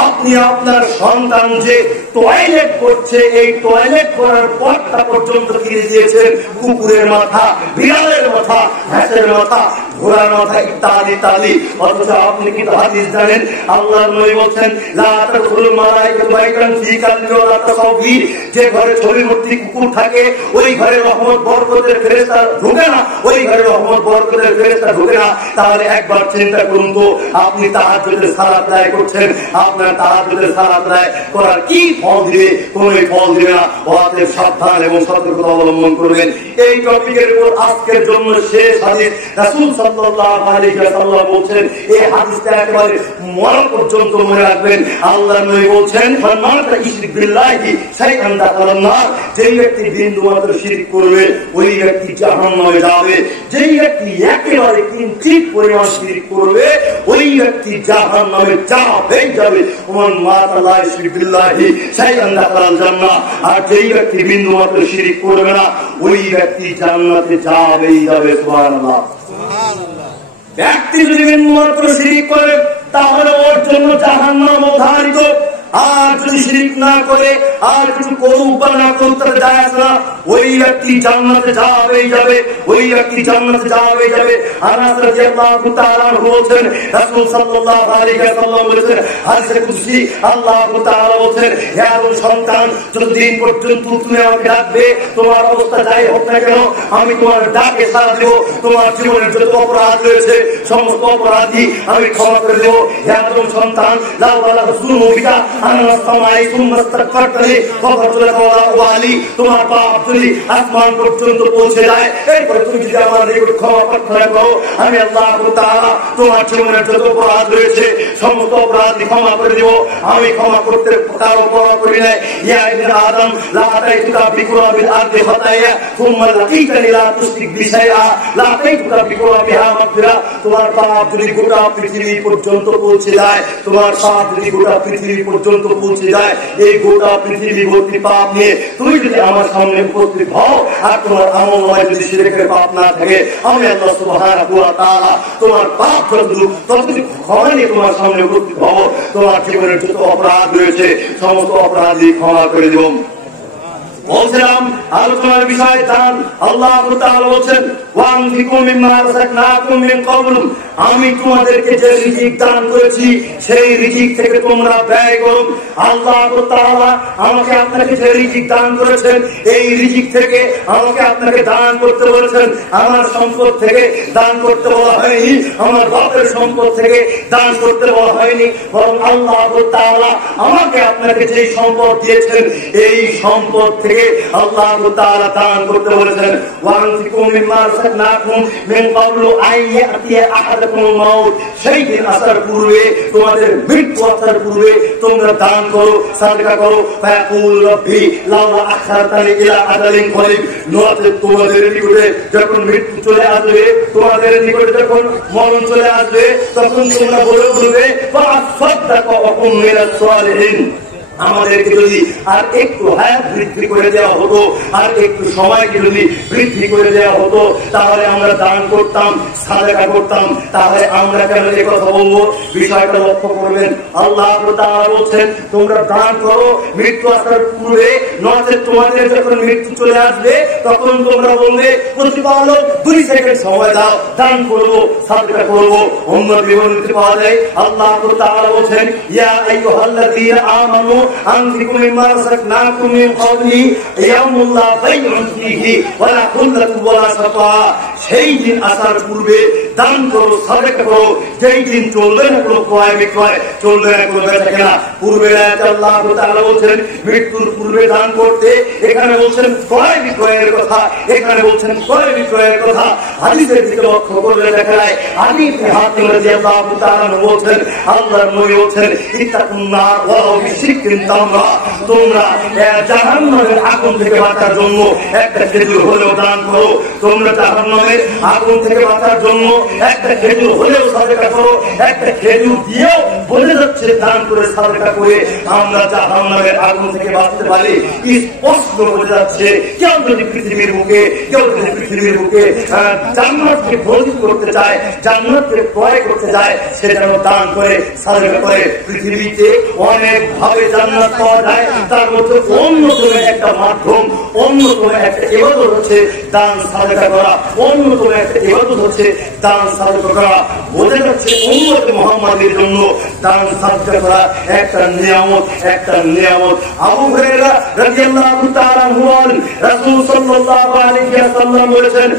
আপনি আপনার সন্তান যে টয়লেট করছে এই টয়লেট করার পথটা পর্যন্ত কিনে দিয়েছেন কুকুরের মাথা, বিড়ালের মাথা, হাঁসের মাথা, ঘোড়ার মাথা ইত্যাদি ইত্যাদি। অথচ আপনি কিন্তু হাদিস জানেন, আল্লাহর নবী বলছেন লা তাদখুলুল মালাইকাতু বাইতান ফী কালবি ওয়া লা তাসাউফির, যে ঘরে ছবি মূর্তি কুকুর থাকে ওই ঘরে রহমত বরকতের ফেরেশতা ঢোকে না, ওই ঘরে রহমত বরকতের ফেরেশতা ঢোকে না। তাহলে একবার চিন্তা করুন তো, আপনি তাহাজ্জুদের সালাত আদায় করছেন, আপনার তাহাজ্জুদের সালাত আদায় করার কি ফল দিবে? কোন ফল দিবে না। অতএব সাবধান এবং সতর্কতা অবলম্বন করবেন। এই টপিকের উপর আজকের জন্য শেষ হাদিস। রাসূল সাল্লাল্লাহু আলাইহি ওয়াসাল্লাম বলেন, এই হাদিসটা একেবারে মরণ পর্যন্ত মনে রাখবেন। আল্লাহর নবী বলেন, মান মাতা ইশরিক বিল্লাহি শাইআন দাখালান নার, যেই ব্যক্তি বিন্দু মাত্র শিরক করবে ওই ব্যক্তি জাহান্নামে যাবে। যেই ব্যক্তি একেবারে কিঞ্চিত পরিমাণ শিরক করবে ওই ব্যক্তি জাহান্নামে যাবে। মান মাতা লা ইশরিক বিল্লাহি শাইআন দাখালাল জান্নাহ, আর যেই ব্যক্তি বিন্দু মাত্র শিরক করবে না ওই ব্যক্তি জান্নাতে যাবে। সুবহানাল্লাহ। ব্যক্তি যদি বিন্দু মাত্র শিরক করে তাহলে ওর জন্য জাহান্নাম অবধারিত। আর যদি শিরক না করে আর কিছু করুক বা না করুক তার যায় আসে না, ওই ব্যক্তি জান্নাতে যাবে। ওই ব্যক্তি জান্নাতে যাবে। আনাস রাদিয়াল্লাহু তাআলা বলেছেন, রাসূল সাল্লাল্লাহু আলাইহি ওয়াসাল্লাম বলেছেন হাদিসে কুদসি, আল্লাহু তাআলা বলেছেন, হে আদম সন্তান, যতদিন পর্যন্ত তুমি আমাকে ডাকবে তোমার অবস্থা যাই হোক না কেন আমি তোমার ডাকে সাড়া দেব। তোমার জীবনের যত অপরাধ রয়েছে সমস্ত অপরাধী আমি ক্ষমা করে দেব। হে আদম সন্তান, লাউ বালাগা যুনুবিকা তোমার পাপ যদি আসমান পর্যন্ত পৌঁছে যায় এরপরে তুমি যদি আমার নিকট ক্ষমা প্রার্থনা করো আমি আল্লাহু তাআলা তোমার জীবনের যত অপরাধ রয়েছে সমস্ত অপরাধ ক্ষমা করে দেব। আমি ক্ষমা করতে কারো পরোয়া করি নাই। ইয়া ইবনে আদম লা তাইতুকা বিকুরাবিল আরদি খাতায়া সুম্মা লাকিতানি লা তুশরিক বি শাইআ লা তাইতুকা বিকুরাবিহা মাগফিরা, তোমার পাপ যদি গোটা পৃথিবী পর্যন্ত পৌঁছে যায়, তোমার পাপ যদি গোটা পৃথিবী পর্যন্ত পৌঁছে যায়, এই গোটা পৃথিবী ভর্তি পাপ নিয়ে তুমি যদি আমার সামনে উপস্থিত হও আর তোমার আমলনামায় যদি শিরকের পাপ না থাকে আমি আল্লাহ সুবহানাহু ওয়া তাআলা তোমার পাপ ততটুকু ক্ষমা নিয়ে তোমার সামনে উপস্থিত হব। তোমার জীবনের যত অপরাধ রয়েছে সমস্ত অপরাধী ক্ষমা করে দেব। বলছিলাম আলোচনার বিষয় দান। আল্লাহু তাআলা বলেন, ওয়ানফিকু মিম্মা রাযাকনাকুম মিন ক্বাবলু, আমি তোমাদেরকে যে রিজিক দান করেছি সেই রিজিক থেকে তোমরা ব্যয় করো। আল্লাহু তাআলা আমাকে আপনাকে যে রিজিক দান করেছেন এই রিজিক থেকে আমাকে আপনাকে দান করতে বলেছেন। আমার সম্পদ থেকে দান করতে বলা হয়নি, আমার বাপের সম্পদ থেকে দান করতে বলা হয়নি, বরং আল্লাহু তাআলা আমাকে আপনাকে যে সম্পদ দিয়েছেন এই সম্পদ থেকে থেকে আল্লাহ তাআলা দান করতে বলেছেন। ওয়ানফিকু মিম্মা রাযাকনাকুম মিন ক্বাবলু আন ইয়াতিয়া আহাদাকুমুল মাউত, সেই দিন আসার পূর্বে, তোমাদের মৃত্যু আসার পূর্বে তোমরা দান করো, সাদকা করো। ফায়াকুল রাব্বি লাউ আখারতানি ইলা আজালিন করিব, নয়তো তোমাদের নিকটে যখন মৃত্যু চলে আসবে, তোমাদের নিকটে যখন মরণ চলে আসবে, তখন তোমরা বলবে ফাসাদদাকা ওয়া কুম মিনাস সালিহিন, আমাদেরকে যদি আর একটু হায়াত বৃদ্ধি করে দেওয়া হতো, আর একটু সময়কে যদি বৃদ্ধি করে দেওয়া হতো, তাহলে আমরা দান করতাম, সাদকা করতাম। তাহলে আমরা কেন এই কথা বলবো? বিষয়টা লক্ষ্য করবেন। আল্লাহ তাআলা বলছেন তোমরা দান করো মৃত্যু আসার পূর্বে, নয়তো তোমাদের যখন মৃত্যু চলে আসবে তখন তোমরা বলবে প্রতিপালক 2 সেকেন্ড সময় দাও, দান করবো, সাদকা করবো। অন্য বিবরণীতে পাওয়া যায় আল্লাহ তাআলা বলছেন ইয়া আইয়ুহাল্লাযীনা আমানু আনফিকু মিম্মা রাযাকনাকুম মিন ক্বাবলি ইয়াউমুল লা বাইউন ফীহি ওয়ালা খুল্লাতুন ওয়ালা শাফা, সেই দিন আসার পূর্বে দান করো, সাদকা করো, যেই দিন চলবে না কোনো ক্রয় বিক্রয়, চলবে না কোনো বেচাকেনা। পূর্বে আল্লাহ তাআলা বলছেন মৃত্যুর পূর্বে দান করতে, এখানে বলছেন ক্রয় বিক্রয়ের কথা, এখানে বলছেন ক্রয় বিক্রয়ের কথা। হাদিসের দিকে লক্ষ্য করলে দেখা যায় হাদিস হাতিম রাদিয়াল্লাহু তাআলা বলছেন আল্লাহর নবী বলছেন ইত্তাকুন নার ওয়ালাউ বিশিক্কিন তামরা, তোমরা জাহান্নামের আগুন থেকে বাঁচার জন্য একটা খেজুর হলেও দান করো, তোমরা জাহান্নামের আগুন থেকে বাঁচার জন্য একটা খেজুর হলেও সাদকা করো। একটা খেজুর দিয়েও বলে যাচ্ছে দান করে সাদকা করে আমরা জাহান্নামের আগুন থেকে বাঁচতে পারি। স্পষ্ট বোঝা যাচ্ছে কেউ যদি পৃথিবীর বুকে জান্নাতকে ভোজন করতে চায়, জান্নাতকে ক্রয় করতে চায়, সে যেন দান করে সাদকা করে। পৃথিবীতে অনেক ভাবে জান্নাত পাওয়া যায়, তার মধ্যে অন্যতম একটা মাধ্যম, অন্যতম একটা ইবাদত হচ্ছে দান সাদকা করা, অন্যতম একটা ইবাদত হচ্ছে দান সাদকা করা। বোঝা যাচ্ছে উম্মত মুহাম্মাদের জন্য দান সাদকা করা একটা নিয়ামত, একটা নিয়ামত। আবু হুরায়রা রাদিয়াল্লাহু তাআলা আনহু রাসূল সাল্লাল্লাহু আলাইহি ওয়াসাল্লাম বলেছেন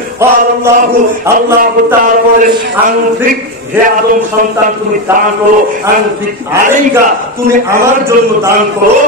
আল্লাহ তাআলা বলেন আনফিক, হে আদম সন্তান তুমি দান করো, আনফিক আলাইকা, তুমি আমার জন্য দান করো,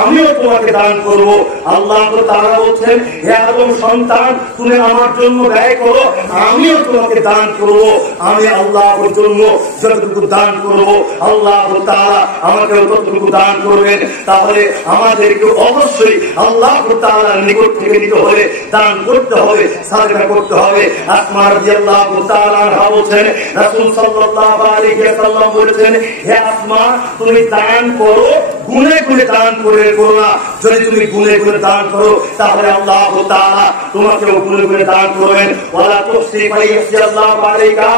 আমিও তোমাকে দান করব। আল্লাহ তাআলা বলছেন হে আদম সন্তান তুমি আমার জন্য ব্যয় করো, আমিও তোমাকে দান করব। আমি আল্লাহর জন্য যতটুকু দান করব আল্লাহ তাআলা আমাকেও ততটুকু দান করবেন। তাহলে আমাদেরকে অবশ্যই আল্লাহ তাআলার নিকট থেকে নিতে হলে দান করতে হবে, সাদকা করতে হবে। আসমা রাদিয়াল্লাহু তাআলা আনহা বলেন রাসূল সাল্লাল্লাহু আলাইহি ওয়াসাল্লাম বলেছেন হে আসমা তুমি দান করো, গুনে গুনে দান করে করো না। যদি তুমি গুনে গুনে দান করো তাহলে আল্লাহ তাআলা তোমাকেও গুনে গুনে দান করবেন। ওয়ালা তুসি ফাইয়াল্লাহু আলাইকা,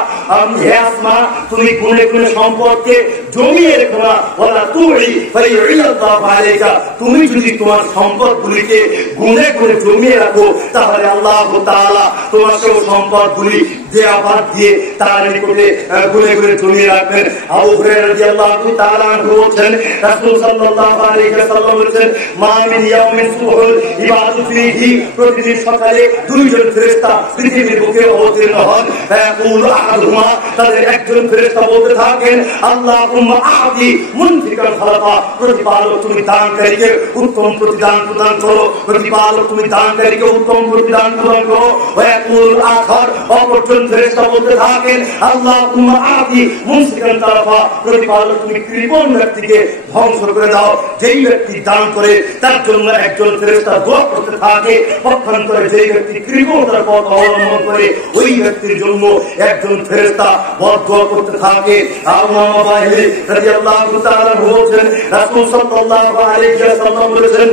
হে আসমা তুমি গুনে গুনে সম্পদকে জমিয়ে রেখো না। ওয়ালা তুই ফাইয়াল্লাহু আলাইকা, তুমি যদি তোমার সম্পদগুলিকে গুনে গুনে জমিয়ে রাখো তাহলে আল্লাহ তাআলা তোমাকেও সম্পদগুলি দেয়া বাদ দিয়ে তার নিকটে গুনে গুনে জমিয়ে রাখবেন। আবু হুরায়রা রাদিয়াল্লাহু তাআলা আনহু বলেন রাসূল সাল্লাল্লাহু আলাইহি ওয়াসাল্লাম বলেছেন মা মিন ইয়াউমিন সুবহুল ইবাদতু ফীহি, প্রতিদিন সকালে 2 জন ফেরেশতা পৃথিবীর বুকে অবতীর্ণ হন। ফায়াকুলু আহাদুহুমা, তাদের একজন ফেরেশতা বলতে থাকেন আল্লাহুম্মা আ'তি মুনফিকান খালাফা, প্রতিপালক তুমি দানকারীকে উত্তম প্রতিদান প্রদান করো, প্রতিপালক তুমি দানকারীকে উত্তম প্রতিদান প্রদান করো। ফায়াকুলু আখার, অপরজন ফেরেশতা বলতে থাকেন আল্লাহুম্মা আ'তি মুনফিকান খালাফা, প্রতিপালক তুমি কৃপণ ব্যক্তিকে ধ্বংস করে দাও। যেই ব্যক্তি দান করে তার জন্য একজন ফেরেশতা দোয়া করতে থাকে, পক্ষান্তরে যেই ব্যক্তি কৃপণতার পথ অবলম্বন করে ওই ব্যক্তির জন্য একজন ফেরেশতা বদদোয়া করতে থাকে। আবু বাহির রাদিয়াল্লাহু তাআলা বলেছেন রাসূল সাল্লাল্লাহু আলাইহি ওয়াসাল্লাম বলেছেন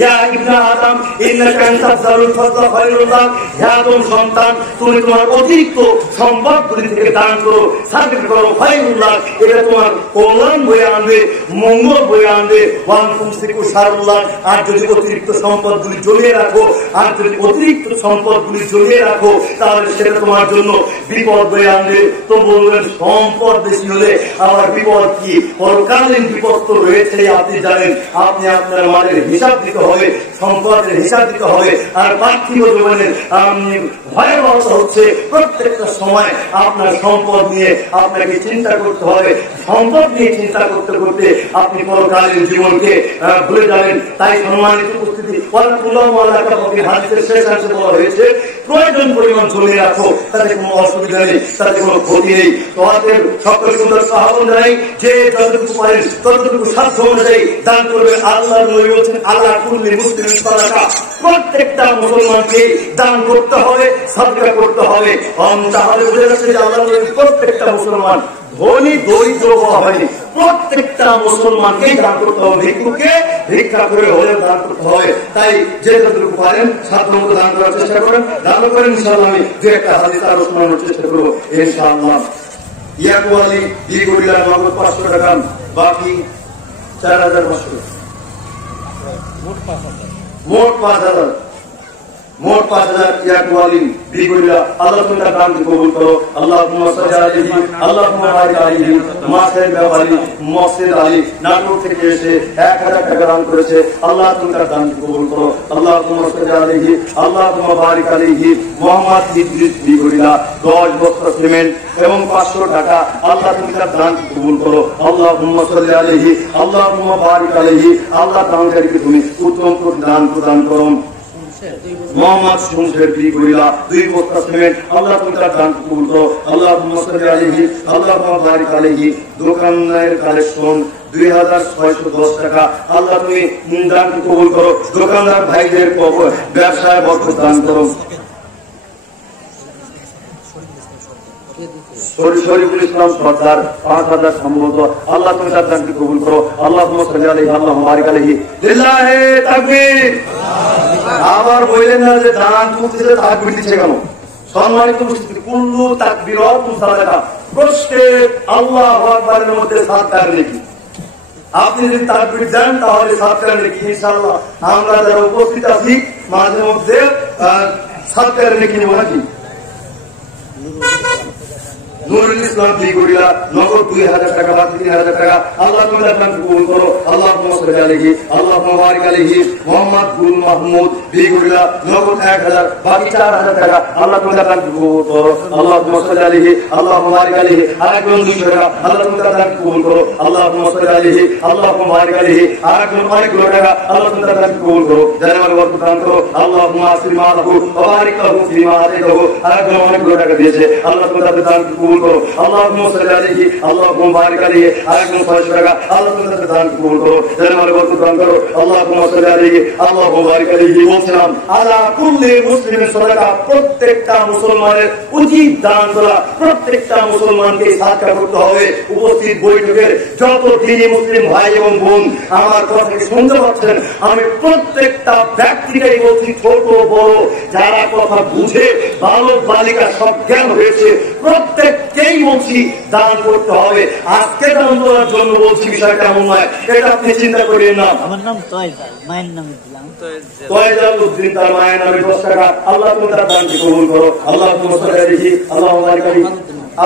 ইয়া ইবনা আদম ইন্নাকা আনতাযালুল ফাদলা খায়রুল্লাহ, হে আদম সন্তান তুমি তোমার অতিরিক্ত সম্পদগুলি থেকে দান করো, সাদকা করো, খায়রুল্লাহ, এটা তোমার কল্যাণ বয়ে আনবে, মঙ্গল বয়ে আনবে। ওয়ান তুমসিকু শারুল্লাহ, আর যদি অতিরিক্ত সম্পদগুলি জমিয়ে রাখো, আর যদি অতিরিক্ত সম্পদগুলি জমিয়ে রাখো তাহলে সেটা তোমার জন্য বিপদ বয়ে আনবে। তো বলবেন সম্পদ বেশি হলে আবার বিপদ কি? পরকালীন বিপদ তো রয়েছে, আপনি জানেন। আপনি আপনার মালের হিসাব দিতে হবে, সম্পদের হিসাব দিতে হবে। আর পার্থিব জীবনের ভয়াবহতা হচ্ছে প্রত্যেকটা সময় আপনার সম্পদ নিয়ে আপনাকে চিন্তা করতে হবে। সম্পদ নিয়ে চিন্তা করতে করতে আপনি পরকালীন জীবনকে ভুলে যাবেন। তাই সম্মানিত উপস্থিতি, হাদিসের শেষ অংশে বলা হয়েছে প্রয়োজন পরিমাণ জমি রাখো, তাতে কোনো অসুবিধা নেই, তাতে কোনো ক্ষতি নেই। তোমাদের সকল সুন্দর আহ্বান জানাই যে যতটুকু পারেন ততটুকু সাধ্য অনুযায়ী দান করবেন। আল্লাহ নবী বলছেন আল্লাহ কুল্লি মুসলিমিন সাদাকা, প্রত্যেকটা মুসলমানকে দান করতে হবে, সাদকা করতে হবে। তাহলে বুঝে যাচ্ছে যে আল্লাহ নবী প্রত্যেকটা মুসলমান, ধনী দরিদ্র বলা হয়নি, প্রত্যেকটা মুসলমানকে দান করতে হবে। ভিক্ষুকে ভিক্ষা করে হলেও দান করতে হবে। তাই যে যতটুকু পারেন সাধ্য মতো দান করার চেষ্টা করেন, দান করেন। ইনশাআল্লাহ আমি দু একটা হাদিস আরো শোনানোর চেষ্টা করবো ইনশাআল্লাহ। ইয়াকুয়ালি বিগড়িলা নগদ 500 টাকা, বাকি 4500, মোট 5000, মোট 5000 ইয়াকুয়ালি বিগড়িলা। আল্লাহ তুমি তার দান কবুল করো। আল্লাহুম্মা সাল্লি আলাইহি, আল্লাহুম্মা বারিক আলাইহি। মাসের ব্যাপারী মসজিদ আলী নাটোর থেকে এসে 1000 টাকা দান করেছে। আল্লাহ তুমি তার দান কবুল করো। আল্লাহুম্মা সাল্লি আলাইহি, আল্লাহুম্মা বারিক আলাইহি। মোহাম্মদ ইদ্রিস বিগড়িলা 10 বস্তা সিমেন্ট এবং 500 টাকা। আল্লাহ তুমি তার দান কবুল করো। আল্লাহুম্মা সাল্লি আলাইহি, আল্লাহুম্মা বারিক আলাইহি। আল্লাহ দানকারীকে তুমি উত্তম দান প্রদান করো। মোহাম্মদ শুমশের বিগড়িলা 2 বস্তা সিমেন্ট। আল্লাহ তুমি তার দান কবুল করো। আল্লাহুম্মা সাল্লি আলাইহি, আল্লাহুম্মা বারিক আলাইহি। দোকানের কালেকশন 2610 টাকা। আল্লাহ তুমি দান কবুল করো। দোকানদার ভাইদের ব্যবসায় বরকত দান করো। শরীফুল ইসলাম সর্দার 5000 সম্ভবত। আল্লাহ তুমি তার দানকে কবুল করো। আল্লাহুম্মা সাল্লি আলাইহি, আল্লাহুম্মা বারিক আলাইহি। লিল্লাহি তাকবীর। আবার বললেন না যে দান করতেছে তাকবীর দিচ্ছে কেন? সম্মানিত উপস্থিতি, কুল্লু তাকবীরাতুন সাদাকা, প্রত্যেক আল্লাহু আকবারের মধ্যে সাদকার নেকি। আপনি যদি তাকবীর দেন তাহলে সাদকার নেকি ইনশাআল্লাহ। আমরা যারা উপস্থিত আছি মাঝে মধ্যে সাদকার নেকি নেব নাকি? নুরুল ইসলাম বিগড়িয়া নগদ 2000 টাকা, বাকি 3000 টাকা। আল্লাহ তুমি তার দান কবুল করো। আল্লাহুম্মা সাল্লি আলাইহি, আল্লাহুম্মা বারিক আলাইহি। মোহাম্মদ গুল মাহমুদ বিগড়িয়া নগদ 1000, বাকি 4000 টাকা। আল্লাহ তুমি তার দান কবুল করো। আল্লাহুম্মা সাল্লি আলাইহি, আল্লাহুম্মা বারিক আলাইহি। আরেকজন 200 টাকা। আল্লাহ তুমি তার দান কবুল করো। আল্লাহুম্মা সাল্লি আলাইহি, আল্লাহুম্মা বারিক আলাইহি। আরেকজন অনেকগুলো টাকা। আল্লাহ তুমি তার দান কবুল করো। জানেমার বরকত দান করো। আল্লাহুম্মা আসির মালাহু ওয়া বারিক লাহু ফিমা আতাইতাহু। আরেকজন অনেকগুলো টাকা দিয়েছে। আল্লাহ তুমি তার দান কবুল করো। আল্লাহুম্মা সাল্লি আলাইহি, আল্লাহুম্মা বারিক আলাইহি। আরেকজন 600 টাকা। আল্লাহ তুমি তার দান কবুল করো। জানেমার বরকত দান করো। আল্লাহুম্মা সাল্লি আলাইহি, আল্লাহুম্মা বারিক আলাইহি। বলছিলাম আলা কুল্লি মুসলিমিন সাদাকা, প্রত্যেকটা মুসলমানের উচিত দান করা, প্রত্যেকটা মুসলমানকে সাদকা করতে হবে। উপস্থিত বৈঠকের যত দিনী মুসলিম ভাই এবং বোন আমার কথা শুনতে পাচ্ছেন, আমি প্রত্যেকটা ব্যক্তিকেই বলছি, ছোট বড় যারা কথা বুঝে, বালক বালিকা সব জ্ঞান হয়েছে, প্রত্যেককেই বলছি দান করতে হবে। আজকে দান করার জন্য বলছি, বিষয়টা এমন নয়, এটা আপনি চিন্তা করিয়েন না। আমার নাম তয়েজাল, মায়ের নামে দিলাম তয়েজাল উদ্দিন, তার মায়ের নামে 10 টাকা। আল্লাহ তুমি তার দানকে কবুল করো। আল্লাহ তুমি সাল্লি আল্লাহু বারিক আলাইহি।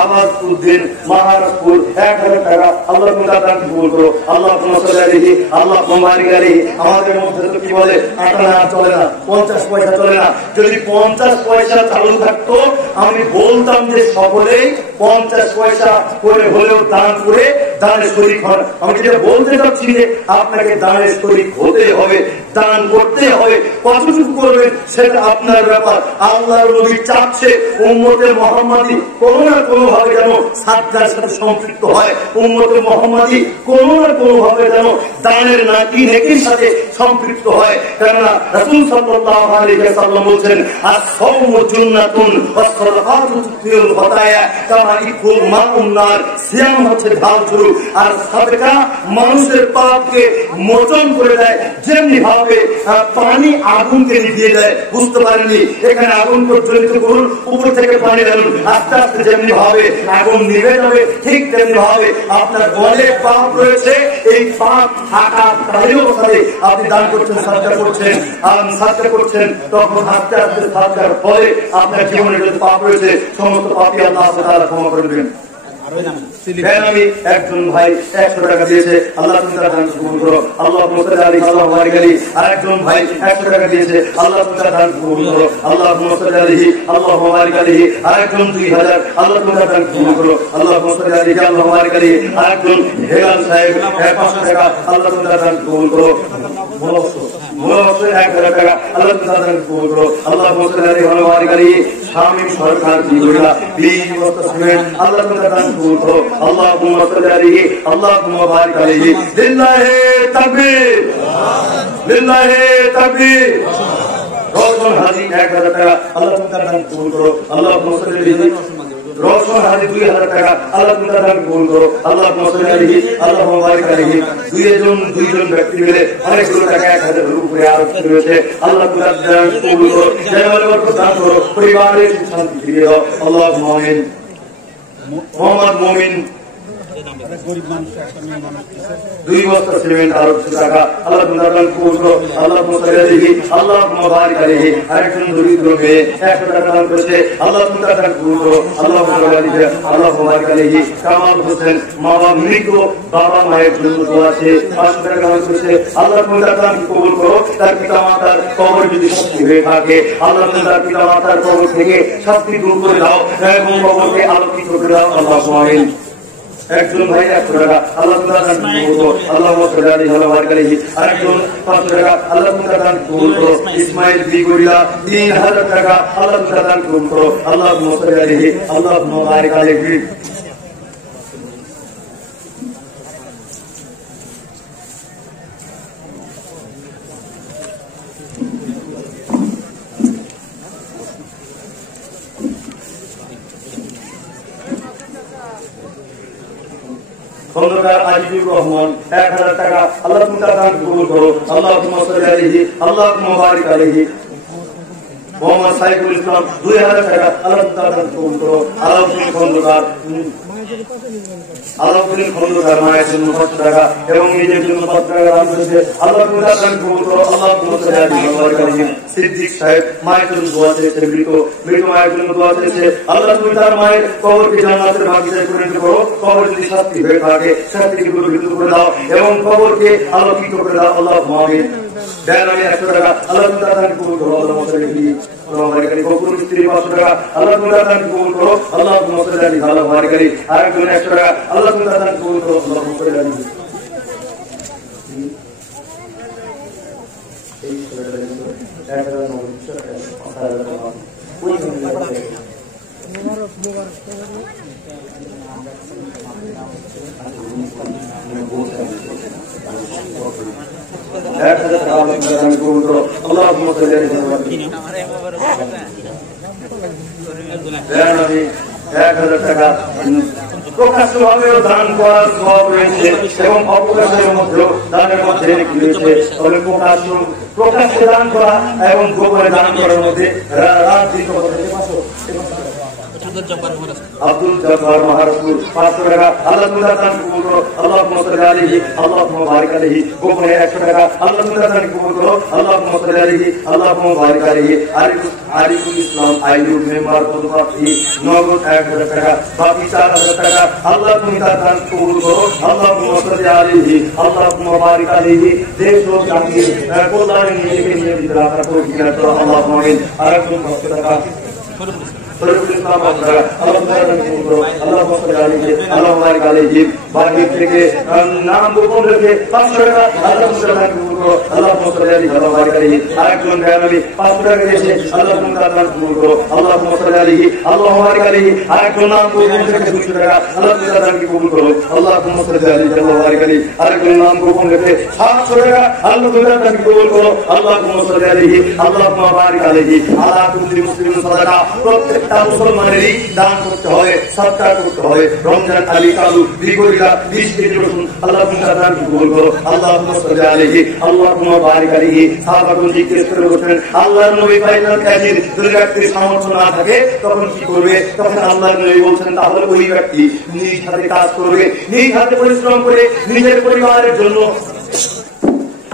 আবাদ উদ্দিন মহারাজপুর 1000 টাকা। আল্লাহ তুমি তার দানকে কবুল করো। আল্লাহ তুমি সাল্লি আলাইহি, আল্লাহ তুমি বারিক আলাইহি। আমাদের মধ্যে তো কি বলে, আটা চলে না, 50 পয়সা চলে না। যদি 50 পয়সা চালু থাকতো, আমি বলতাম যে সকলেই 50 পয়সা করে হলেও দান করে দানের শরীক হন। আমি যেটা বলতে চাচ্ছি যে আপনাকে দানের শরীক হতে হবে, দান করতে হবে। কতটুকু করবেন সেটা আপনার ব্যাপার। আল্লাহর নবী চাচ্ছে উম্মতে মুহাম্মাদি কোনো না কোনো ভাবে যেন সাদকার সাথে সম্পৃক্ত হয়। উম্মতে মুহাম্মাদি কোনো না কোনো ভাবে যেন দানের নাকি নেকির সাথে সম্পৃক্ত হয়। কেননা রাসূল সাল্লাল্লাহু আলাইহি ওয়াসাল্লাম বলেছেন, আস-সাওমু জুন্নাতুন ওয়াস-সাদাকাতু তুতিউল খাতায়া কামা ইকুল মাউন নার। সিয়াম হচ্ছে ঢাল শুরু, আর সাদকা মানুষের পাপকে মোচন করে দেয়। যেমনি ভাবে পানি আগুনকে নিভিয়ে দেয়। বুঝতে পারেননি, এখানে আগুন প্রজ্বলিত করুন, উপর থেকে পানি ঢালুন, আস্তে আস্তে যেমনি ভাবে আগুন নিভে যাবে, ঠিক তেমনি ভাবে আপনার অনেক পাপ রয়েছে। এই পাপ থাকা তারই অবস্থায় আপনি দান করছেন, সাদকা করছেন, সাদকা করছেন, তখন আস্তে আস্তে সাদকার ফলে আপনার জীবনে যে পাপ রয়েছে সমস্ত পাপই আল্লাহ তাআলা ক্ষমা করে দেবেন। আমি একজন ভাই 100 টাকা দিয়েছে, আল্লাহ তুমি তার দান কবুল করো। আল্লাহ মুসতাদ আলী আল্লাহ বারিক আলী। আরেকজন ভাই 100 টাকা দিয়েছে, আল্লাহ তুমি তার দান কবুল করো। আল্লাহ মুসতাদ আলী আল্লাহ বারিক আলী। আরেকজন 2000, আল্লাহ তুমি তার দান কবুল করো। আল্লাহ মুসতাদ আলী আল্লাহ বারিক আলী। আরেকজন হেলাল সাহেব 500 টাকা, আল্লাহ তুমি তার দান কবুল করো। 1000 টাকা, আল্লাহ তুমি তার দান কবুল করো। আল্লাহ মুসতাদ আলী আল্লাহ বারিক আলী। শামীম সরকার বিগুড়া 20 বস্তা সিমেন্ট, আল্লাহ তুমি তার দান কবুল করো। আল্লাহুম্মা সাল্লি আলাইহি আল্লাহুম্মা বারিক আলাইহি। লিল্লাহি তাকবীর, লিল্লাহি তাকবীর। রওশন হাজি 1000 টাকা, আল্লাহ তুমি তার দান কবুল করো। আল্লাহুম্মা সাল্লি আলাইহি। রওশন হাজি 2000 টাকা, আল্লাহ তুমি তার দান কবুল করো। আল্লাহুম্মা সাল্লি আলাইহি আল্লাহুম্মা বারিক আলাইহি। দুইজন ব্যক্তি মিলে অনেকগুলো টাকা 1000 এর উপরে আরোপ করেছে, আল্লাহ তুমি তার দান কবুল করো। জানালে বরকত দান করো, পরিবারের সুখ শান্তি ফিরিয়ে দাও। আল্লাহুম্মা আমিন। মোহাম্মদ মুমিন 2 বস্তা সিমেন্ট আরো টাকা, আল্লাহ তুমি তার দান কবুল করো। আল্লাহ মুসতাদ আলাইহি আল্লাহুম্মা বারিক আলাইহি। আরেকজন দরিদ্র মেয়ে 100 টাকা দান করেছে, আল্লাহ তুমি তার দান কবুল করো। আল্লাহ মুসতাদ আলাইহি আল্লাহুম্মা বারিক আলাইহি। কামাল হোসেন বাবা মৃত, বাবা মায়ের জন্য দোয়া আছে, 500 টাকা দান করেছে, আল্লাহ তুমি তার দান কবুল করো। তার পিতা মাতার কবর যদি শাস্তি হয়ে থাকে, আল্লাহ তুমি তার পিতা মাতার কবর থেকে শাস্তি দূর করে দাও এবং কবরকে আলোকিত করে দাও। আল্লাহুম্মা আমিন। একজন ভাই 100 টাকা, আল্লাহ তুমি তার দান কবুল করো। আল্লাহ মুসতাদ আলী আল্লাহ বারিক আলাইহি। আরেকজন 500 টাকা, আল্লাহ তুমি তার দান কবুল করো। ইসমাইল বিগুড়িয়া 3000 টাকা, আল্লাহ তুমি তার দান কবুল করো। আল্লাহ মুসতাদ আলাইহি আল্লাহ বারিক আলাইহি। খন্দকার আজিজুর রহমান 1000 টাকা, আল্লাহ তুমি তার দান কবুল করো। আল্লাহুম্মা সাল্লি আলাইহি আল্লাহুম্মা বারিক আলাইহি। মোহাম্মদ সাইফুল ইসলাম 2000 টাকা, আল্লাহ তুমি তার দান কবুল করো। আলাউদ্দিন খন্দকার মায়ের জন্য 500 টাকা এবং নিজের জন্য 500 টাকা দান করেছে, আল্লাহ তুমি তার দান কবুল করো। আল্লাহুম্মা সাল্লি আলাইহি ওয়া বারিক আলাইহি। সিদ্দিক সাহেব মায়ের জন্য দোয়া চেয়েছে, মৃত মায়ের জন্য দোয়া চেয়েছে, আল্লাহ তুমি তার মায়ের কবরকে জান্নাতের বাগিচায় পরিণত করো। কবর যদি শাস্তি হয়ে থাকে, শাস্তিকে দূরীভূত করে দাও এবং কবরকে আলোকিত করে দাও। আল্লাহুম্মা আমিন। দেয়ালে 100 টাকা, আল্লাহ তুমি তার দান কবুল করো। আল্লাহ মুসতাদ আলী আল্লাহ বারিক আলাইহি। বকুল মিস্ত্রি 500 টাকা, আল্লাহ তুমি তার দান কবুল করো। আল্লাহ মুসতাদ আলী আল্লাহ বারিক আলাইহি। আরেকজন 100 টাকা, আল্লাহ তুমি তার দান কবুল করো। আল্লাহ মুসতাদ আলী। টাকা প্রকাশ্যভাবেও দান করার সব রয়েছে এবং অপ্রকাশের মধ্যেও দানের মধ্যে রয়েছে। তবে প্রকাশ্যে দান করা এবং গোপনে দান করার মধ্যে আব্দুল জব্বার মাহারপুর 500 টাকা, আল্লাহ তুমি তার দান কবুল করো। আল্লাহুম্মা সাল্লি আলাইহি আল্লাহুম্মা বারিক আলাইহি। গোপনে 100 টাকা, আল্লাহ তুমি তার দান কবুল করো। আল্লাহুম্মা সাল্লি আলাইহি আল্লাহুম্মা বারিক আলাইহি। আরিফুল ইসলাম আইয়ুব মেম্বার পদপ্রার্থী নগদ 1000 টাকা, বাকি 4000 টাকা, আল্লাহ তুমি তার দান কবুল করো। আল্লাহুম্মা সাল্লি আলাইহি আল্লাহুম্মা বারিক আলাইহি। দেশ ও জাতির কল্যাণে নিজেকে নিয়োজিত রাখার তৌফিক দান করো। আল্লাহুম্মা আমিন। আরেকজন 500 টাকা, বাহির থেকে নাম গোপন রেখে 500 টাকা, আল্লাহ আরেকজন 500 টাকা দিয়েছে, আল্লাহ কবুল করো। আল্লাহ আল্লাহ আরেকজন নাম গোপন রেখে 200 টাকা, আল্লাহ কবুল করো। আল্লাহ আরেকজন নাম গোপন রেখে 700 টাকা, আল্লাহ কবুল করো। আল্লাহ আল্লাহ মুসলিম সাদাকা প্রত্যেকটা মুসলমানেরই দান করতে হয়, সদকা করতে হয়। রমজান আলী কালু বিগরিয়া 20 কেজি রসুন, আল্লাহ দান কবুল করো। আল্লাহুম্মা সাল্লি আলাইহি আল্লাহুম্মা বারিক আলাইহি। সাহাবাগণ জিজ্ঞেস করে বলছেন, আল্লাহর নবী ফাইনাল কাজীর যদি ব্যক্তির সামর্থ্য না থাকে তখন কি করবে? তখন আল্লাহর নবী বলছেন, তাহলে ওই ব্যক্তি নিজ হাতে কাজ করবে, নিজ হাতে পরিশ্রম করে নিজের পরিবারের জন্য।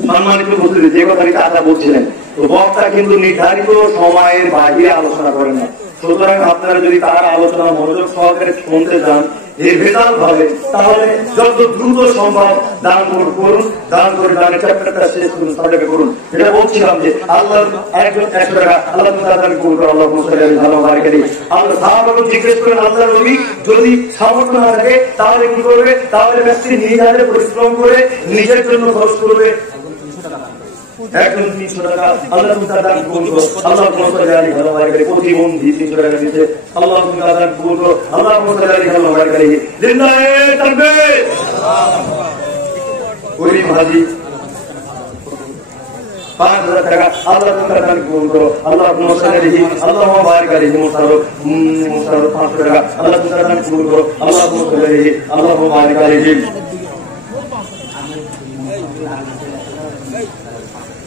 সম্মানিত মুসলিম, যে কথাটি আশা বলছিলেন, তো বক্তা কিন্তু নির্ধারিত সময়ের বাইরে আলোচনা করেন না। সুতরাং আপনারা যদি তার আলোচনা মনোযোগ সহকারে শুনতে চান নির্ভেজাল ভাবে, তাহলে যত দ্রুত সম্ভব দান করুন, দান করে দানের চ্যাপ্টারটা শেষ করুন, সার্টিফিকেট করুন। এটা বলছিলাম যে আল্লাহ একজন 100 টাকা আল্লাহ তাআলা কবুল করে, আল্লাহ মুসলিম ভালো বারকারি। আল্লাহ সাহাবাগণ জিজ্ঞেস করেন আল্লাহ নবী যদি সামর্থ্য না থাকে তাহলে কি করবে? তাহলে ব্যক্তি নিজ হাতে পরিশ্রম করে নিজের জন্য খরচ করবে। একজন 300 টাকা আল্লাহ তাআলা কবুল করো, আল্লাহ মুসলিম ভালো বারকারি। প্রতিবন্ধী 300 টাকা দিয়েছে, আল্লাহ তাআলা কবুল করো, আল্লাহ মুসলিম ভালো বারকারি। জিন্দায়ে তাকবীর। গরিব হাজি 5000 টাকা আল্লাহ তাআলা কবুল করো, আল্লাহ মুসলিম আল্লাহ বারকারি। মুসারফ 500 টাকা আল্লাহ তাআলা কবুল করো, আল্লাহ মুসলিম আল্লাহ বারকারি।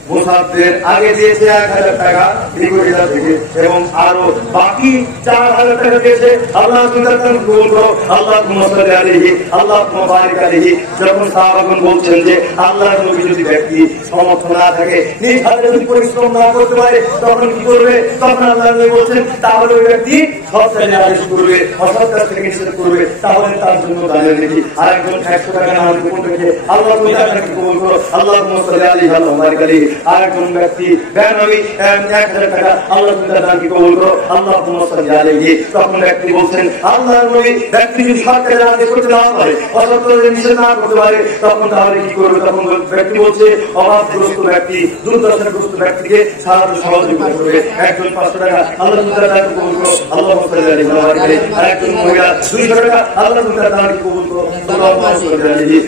মুসাফির আগে দিয়েছে 1000 টাকা বিগড়িয়া থেকে, এবং আরো বাকি 4000 টাকা দিয়েছে, আল্লাহ তাআলা কবুল করো, আল্লাহ মুসল্লি আলাইহি আল্লাহ মুবারক আলাইহি। যখন সাহাবাগণ বলছেন যে আল্লাহর নবী যদি ব্যক্তি সমর্থ না থাকে, নিজ হাতে যদি পরিশ্রম না করতে পারে, তখন কি করবে? তখন আল্লাহর নবী বলছেন তাহলে ওই ব্যক্তি সৎ কাজে আদেশ করবে, অসৎ কাজ থেকে নিষেধ করবে, তাহলে তার জন্য দানের নেকি। আরেকজন 100 টাকা নামাজ গোপন রেখে আল্লাহ তাআলা কবুল করো, আল্লাহ মুসল্লি আলাইহি আল্লাহ মুবারক আলাইহি। আরেকজন ব্যক্তি বেনামি 1000 টাকা আল্লাহ তাআলা কবুল করো, আল্লাহ মুসল্লি আলাইহি। তখন ব্যক্তি বলছেন আল্লাহর নবী ব্যক্তি যদি সৎ কাজে আদেশ করতে না পারে, অসৎ কাজে নিষেধ না করতে পারে, তখন তাহলে কি করবে? তখন ব্যক্তি বলছে অভাবগ্রস্ত ব্যক্তি, দুর্দশাগ্রস্ত ব্যক্তিকে সাহায্য সহযোগিতা করবে। একজন 500 টাকা আল্লাহ তাআলা কবুল করো, আল্লাহ মুসল্লি আলাইহি। আরেকজন মহিলা 200 টাকা আল্লাহ তাআলা কবুল করো, আল্লাহ মুসল্লি আলাইহি।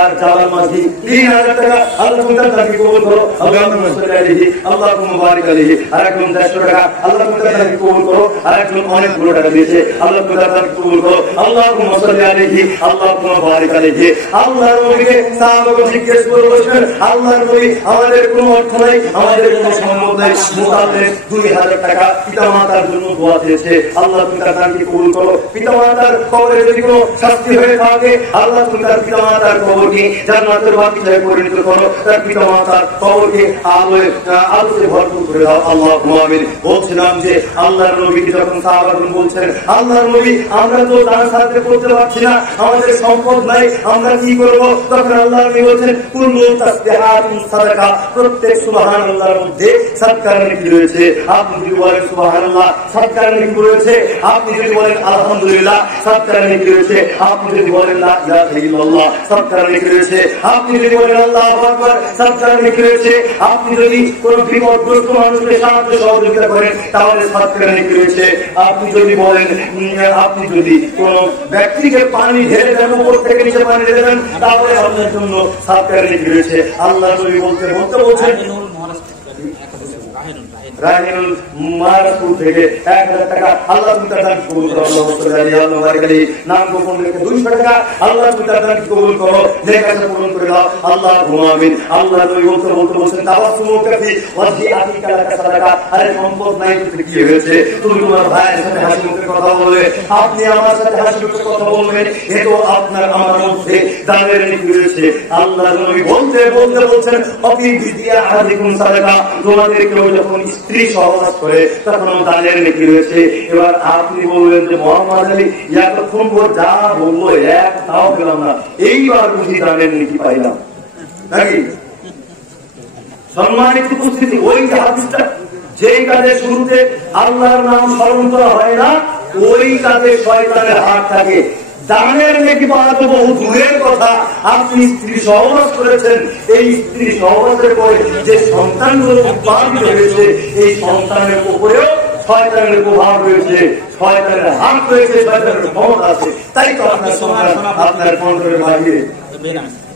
আর জালাল মাঝি 3000 টাকা আল্লাহ তাআলা কবুল করো, আল্লাহ মুসল্লি আলাইহি আল্লাহ মুবারক আলাইহি। আরেকজন 150 টাকা আল্লাহ তাআলা কবুল করো, আরেকজন অনেকগুলো টাকা দিয়েছে, আল্লাহ তাআলা কবুল করো, আল্লাহ মুসল্লি আলাইহি আল্লাহ মুবারক আলাইহি। আল্লাহর নবীকে সাহাবাগণ জিজ্ঞেস করে বলেছেন আল্লাহর নবী আমাদের কোনো অর্থ নাই, আমাদের কোনো সম্পদ নাই, মোতাবেক 2000 টাকা পিতামাতার জন্য দোয়া দিয়েছে, আল্লাহ তাআলা কবুল করো। পিতামাতার কবরে যদি কোনো শাস্তি হয়ে থাকে, আল্লাহ তার পিতামাতার কবরকে জান্নাতের বাগিচায় পরিণত করো, তার পিতামাতার কবরকে আলোতে ভরপুর করে দাও, আল্লাহুম্মা আমিন। বলছিলাম যে আল্লাহর নবী যখন সাহাবাগণ বলছেন আল্লাহর নবী আমরা তো দান সাহায্য করতে পারছি না, আমাদের সম্পদ নাই, আমরা কি করব? তখন আল্লাহর নবী বলছেন কুল্লু তাসবিহাতুন সাদাকা, প্রত্যেক সুবহানাল্লাহর মধ্যে সাদকার নেকি রয়েছে। আপনি যদি বলেন সুবহানাল্লাহ, সাদকার নেকি রয়েছে। আপনি যদি বলেন আলহামদুলিল্লাহ, সাদকার নেকি রয়েছে। আপনি যদি বলেন লা ইলাহা ইল্লাল্লাহ, সাদকার নেকি রয়েছে। আপনি যদি বলেন আল্লাহু আকবার, সাদকার নেকি রয়েছে। আপনি যদি কোন বিপদগ্রস্ত মানুষকে সাহায্য সহযোগিতা করেন, তাহলে সাদকার নেকি রয়েছে। আপনি যদি বলেন, আপনি যদি কোন ব্যক্তিকে পানি ঢেলে দেন, উপর থেকে নিচে পানি ঢেলে দেন, তাহলে আপনার জন্য সাদকার নেকি রয়েছে। আল্লাহ নবী বলছেন রাহিনুল মারাতুল থেকে 1000 টাকা আল্লাহ তাআলা কবুল করো, আল্লাহ মুসল্লি আল্লাহ মুবারক আলাইহি। নাম গোপন রেখে 200 টাকা আল্লাহ তাআলা কবুল করো, নেকাটা পূরণ করে দাও, আল্লাহুম্মা আমিন। আল্লাহ নবী বলছেন তাওয়াসসুমুকা ফি ওয়াজিআতিকা লাকা সাদাকা। আরে সম্পদ নাই তো কি হয়েছে? তুমি তোমার ভাইয়ের সাথে হাসি মুখে কথা বলবে, আপনি আমার সাথে হাসি মুখে কথা বলবেন, এতো আপনার আমার মধ্যে দানের নেকি রয়েছে। আল্লাহ নবী বলছেন অফি বিদিয়া আহাদিকুম সাদাকা, তোমাদের কেউ যখন স্ত্রী সহবাস করে তখন দানের নেকি রয়েছে। এবার আপনি বলবেন যে মোহাম্মদ আলী এতক্ষণ যা বললো এক তাও পেলাম না, এইবার বুঝি দানের নেকি পাইলাম নাকি? সম্মানিত উপস্থিতি, ওই হাদিসটা যেই কাজের শুরুতে আল্লাহর নাম স্মরণ করা হয় না, ওই কাজে শয়তানের হাত থাকে। দানের নেকি পাওয়া তো বহু দূরের কথা। আপনি স্ত্রী সহবাস করেছেন, এই স্ত্রী সহবাসের পরে যে সন্তানগুলো উৎপাদিত হয়েছে, এই সন্তানের উপরেও শয়তানের প্রভাব রয়েছে, শয়তানের হাত রয়েছে, শয়তানের ক্ষমতা আছে। তাই তো আপনার সন্তান আপনার কন্ট্রোলের বাইরে।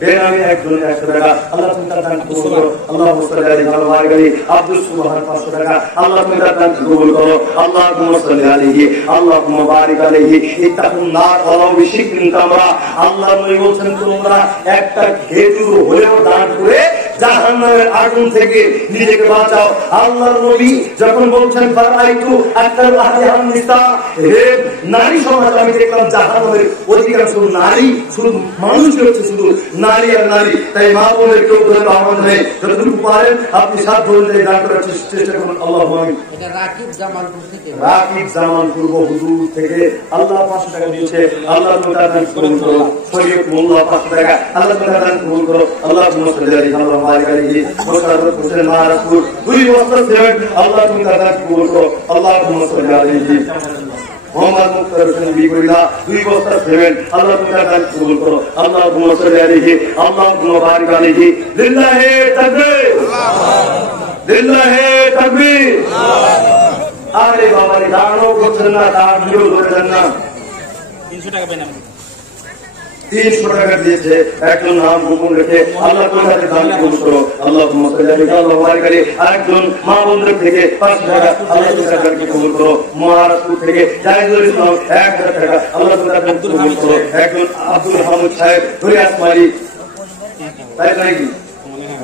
বেনামি একজন 100 টাকা আল্লাহ তাআলা কবুল করো, আল্লাহ মুসল্লি আলাইহি ওয়া বারাকাতুহু। আব্দুল সুবহান 500 টাকা আল্লাহ তাআলা কবুল করো, আল্লাহুম্মা সাল্লি আলাইহি আল্লাহুম্মা বারিক আলাইহি। ইত্তাকুন নার ওয়ালাউ বিশিকরিন তামরা। আল্লাহ নবী বলেন তোমরা একটা খেজুর হলেও দান করে জাহান্নামের আগুন থেকে নিজেকে বাঁচাও। আল্লাহর নবী যখন বলছেন ফারাইতু আকতার আহলিহান নিসা, হে নারী সমাজ, আমি দেখলাম জাহান্নামের অধিকাংশ নারী, শুধু মানুষ হচ্ছে শুধু নারী আর নারী। তাই মা বোনের কেউ ধরে আহ্বান নেই, যতটুকু পারেন আপনি সাধ্য অনুযায়ী দান করার চেষ্টা করুন। আল্লাহ আমিন। রাকিব জামালপুর থেকে, রাকিব জামালপুর হুজুর থেকে আল্লাহ 500 টাকা দিয়েছে। আল্লাহ তুমি তার দান কবুল করো। শরীয়ত মোল্লা 500 টাকা, আল্লাহ তুমি তার দান কবুল করো। আল্লাহ মুসল্লি আল্লাহ বারিক আলাইহি। মোশাররফ হোসেন মারাপুর 2 বছর ছিলেন, আল্লাহ তুমি তার দান কবুল করো। আল্লাহ মুসল্লি আলাইহি। মোহাম্মদ মুক্তার হোসেন বিগুড়া 2 বছর ছিলেন, আল্লাহ তুমি তার দান কবুল করো। আল্লাহ মুসল্লি আলাইহি। আল্লাহ বারিক আলাইহি। লিল্লাহি তাকবীর, লিল্লাহি তাকবীর। আরে বাবা রে, দানও করছেন না, দান দিয়েও ধরছেন না। 300 টাকা পেন, 300 টাকা দিয়েছে। একজন নাম গোপন রেখে আল্লাহ তোমার দান কবুল করো। আল্লাহ আল্লাহ বারিক আলাইহি। আরেকজন মা বন্ধুর থেকে 500 টাকা, আল্লাহ তোমার দানকে কবুল করো। মহারাষ্ট্র থেকে জাহিদুল ইসলাম 1000 টাকা, আল্লাহ তোমার দান কবুল করো। একজন আব্দুল হামিদ সাহেব ধরিয়াস মারি, তাই নাকি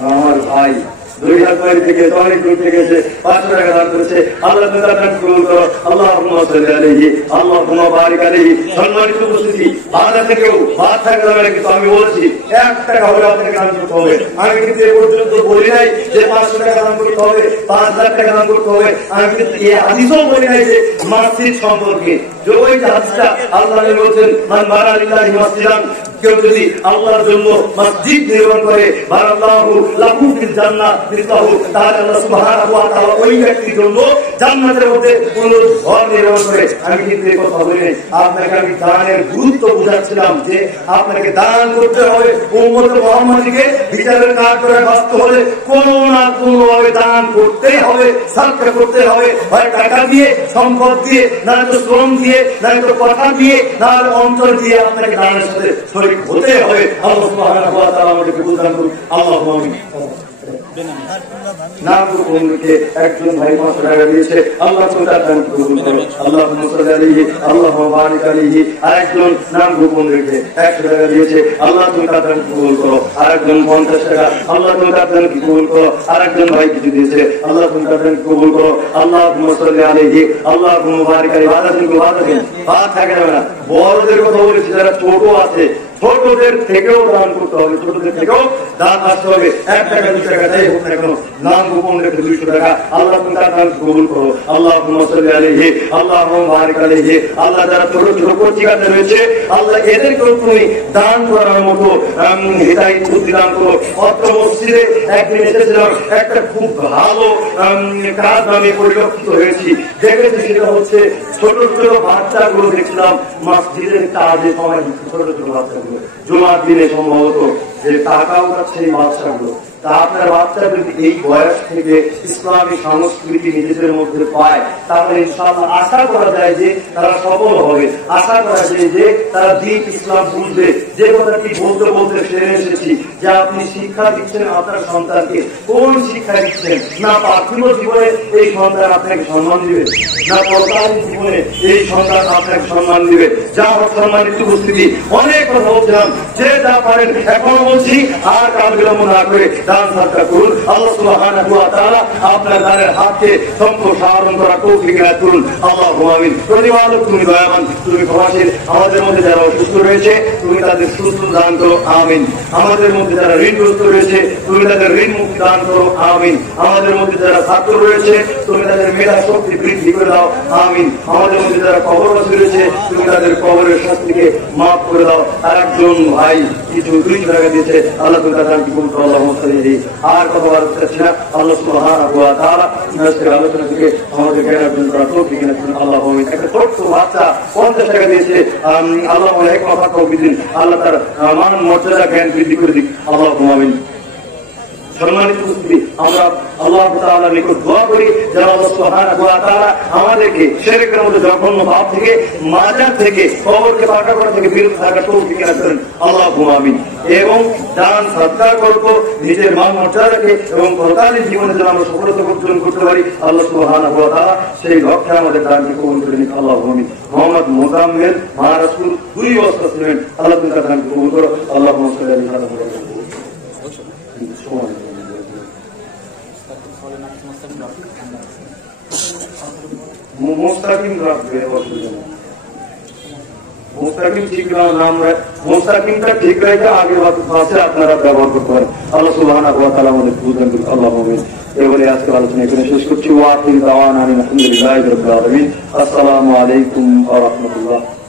আমার ভাই দুইহাজার থেকে অনেক দূর থেকে এসে 500 টাকা দান করেছে। আল্লাহ তাআলা দান কবুল করো। আল্লাহুম্মা সাল্লি আলাইহি, আল্লাহুম্মা বারিক আলাইহি। সম্মানিত উপস্থিতি, বাধা থেকেও বাদ থাকা যাবে না, কিন্তু আমি বলছি 1 টাকা হলে আপনাকে দান করতে হবে। আমি কিন্তু এ পর্যন্ত বলি নাই যে 500 টাকা দান করতে হবে, 5,000 টাকা দান করতে হবে। আমি কিন্তু এই হাদিসও বলি নাই যে মসজিদ সম্পর্কে, যে ওই হাদিসটা আল্লাহ বলছেন মান বানা লিল্লাহি মসজিদান, কেউ যদি আল্লাহর জন্য মসজিদ নির্মাণ করে, বারাল্লাহু লাহু ফিল জান্নাহ মিসলাহু, তাহলে আল্লাহ সুবহানাহু ওয়া তাআলা ওই ব্যক্তির জন্য জান্নাতের মধ্যে কোন ঘর নির্মাণ করে। আমি কিন্তু এই কথা বলি নাই, আপনাকে আমি দানের গুরুত্ব বুঝাচ্ছিলাম যে আপনাকে দান করতে হবে। উম্মতে মুহাম্মাদীকে বিচারের কাজ করে বাঁচতে হলে কোনো না কোনো ভাবে দান করতেই হবে, সাদকা করতে হবে। হয় টাকা দিয়ে, সম্পদ দিয়ে, না তো শ্রম দিয়ে, না তো কথা দিয়ে, না অন্তর দিয়ে আপনাকে দানের সাথে শরীক হতে হবে। আল্লাহ সুবহানাহু ওয়া তাআলা আমাদেরকে বুঝান করুন। আল্লাহুম্মা আমিন। নাম গোপনকে একজন ভাই 500 টাকা দিয়েছে, আল্লাহ তাআলা দান কবুল করো। আল্লাহুম্মা সাল্লি আলাইহি, আল্লাহুম্মা বারিক আলাইহি। আরেকজন নাম গোপন রেখে 100 টাকা দিয়েছে, আল্লাহ তাআলা দান কবুল করো। আরেকজন 50 টাকা, আল্লাহ তাআলা দান কবুল করো। আরেকজন ভাই কিছু দিয়েছে, আল্লাহ তাআলা দান কবুল করো। আল্লাহুম্মা সাল্লি আলাইহি, আল্লাহুম্মা বারিক আলাইহি। বাদ থাকে না, বড়দের কথা বলেছি, যারা ছোট আছে ছোটদের থেকেও দান করতে হবে, ছোটদের থেকেও দান আসতে হবে। 1 টাকা 2 টাকা যাই হোক না কেন, নাম গোপন রেখে 200 টাকা, আল্লাহ তাআলা দান কবুল করো। আল্লাহুম্মা সাল্লি আলাইহি, আল্লাহুম্মা বারিক আলাইহি। আল্লাহ যারা ছোট ছোট পত্রিকাতে রয়েছে, আল্লাহ এদেরকেও তুমি দান করার মতো হিদায়াত বুদ্ধি দান করো। অত্র মসজিদে একদিন এসেছিলাম, একটা খুব ভালো কাজ আমি পরিলক্ষিত হয়েছি, দেখেছি। সেটা হচ্ছে ছোট ছোট বাচ্চাগুলো দেখছিলাম মসজিদের কাজে সময়, ছোট ছোট বাচ্চাগুলো জুমার দিনে সম্ভবত যে টাকা উঠাচ্ছে এই বাচ্চাগুলো। তা আপনার বাচ্চা যদি এই বয়স থেকে ইসলামী সংস্কৃতি নিজেদের মধ্যে পায়, তাহলে ইনশাআল্লাহ আশা করা যায় যে তারা সফল হবে, আশা করা যায় যে তারা দ্বীন ইসলাম বুঝবে। যে কথাটি বলতে বলতে ফিরে এসেছি, যে আপনি শিক্ষা দিচ্ছেন আপনার সন্তানকে, কোন শিক্ষা দিচ্ছেন? না পার্থিব জীবনে এই সন্তান আপনাকে সম্মান দিবে, না পরকালীন জীবনে এই সন্তান আপনাকে সম্মান দিবে। যা হোক সম্মানিত উপস্থিতি, অনেক কথা বলছিলাম, যে যা পারেন এখনো বলছি, আর কাল বিলম্ব না করে দান সাদকা করুন। আল্লাহ সুবহানাহু ওয়া তাআলা আপনার দানের হাতকে সম্প্রসারণ করা তৌফিক এনায়েত করুন। আল্লাহুম্মা আমিন। প্রতিপালক তুমি দয়াবান, তুমি ক্ষমাশীল। আমাদের মধ্যে যারা অসুস্থ রয়েছে, তুমি তাদের সুস্থ দান করো, আমিন। আমাদের মধ্যে যারা ঋণগ্রস্ত রয়েছে, তুমি তাদের ঋণ মুক্তি দান করো, আমিন। আমাদের মধ্যে যারা ছাত্র রয়েছে, তুমি তাদের মেধা শক্তি বৃদ্ধি করে দাও, আমিন। আমাদের মধ্যে যারা কবরবাসী রয়েছে, তুমি তাদের কবরের শাস্তিকে মাফ করে দাও। আর একজন ভাই কিছু 200 টাকা দিয়েছে, আল্লাহ তুমি তাদের কবুল করো। আল্লাহুম্মা সাল্লি। আর কথা বলতে চাচ্ছি না, আল্লাহ সুবহানাহু ওয়া তাআলা আজকের আলোচনা থেকে আমাদের জ্ঞান অর্জন করা তৌফিক এনায়েত করুন। আল্লাহ আমিন। একটা ছোট্ট বাচ্চা 50 টাকা দিয়েছে, আল্লাহ এক কথা তৌফিক দিন, আল্লাহ তার মান মর্যাদা জ্ঞান বৃদ্ধি করে দিক। আল্লাহ আমিন। সম্মানিত উপস্থিতি, আমরা আল্লাহ তাআলার নিকট দোয়া করি যেন আল্লাহ সুবহানাহু ওয়া তাআলা আমাদেরকে শিরকের মধ্যে জঘন্য পাপ থেকে, মাজার থেকে, কবরকে পাকা করা থেকে বিরত থাকার তৌফিক এনায়েত করেন। আল্লাহু আমিন। এবং দান সাদকা করব, নিজের মান মর্যাদাকে এবং পরকালীন জীবনে যেন আমরা সফলতা অর্জন করতে পারি, আল্লাহ সুবহানাহু ওয়া তাআলা সেই লক্ষ্যে আমাদের দানকে কবুল করে নিন। আল্লাহু আমিন। মোহাম্মদ মুজাম্মিল মারাসুল 2 বছর ছিলেন, আল্লাহ তাআলা দানকে কবুল করো। আল্লাহুম্মা সাল্লি আলা মুহাম্মাদ। মোস্তাকিম রাখবে, অসুবিধা নেই। মোস্তাকিম ঠিক নাম, মোস্তাকিমটা ঠিক রেখে আগে ভাষে আপনারা ব্যবহার করতে পারেন। আল্লাহ সুবহানাহু ওয়া তাআলা আমাদের বুঝান করুন। আল্লাহ আমিন। এবারে আজকে আলোচনা এখানে শেষ করছি। ওয়া আখিরু দাওয়ানা আলহামদুলিল্লাহি রাব্বিল আলামিন। আসসালামু আলাইকুম ওয়া রাহমাতুল্লাহ।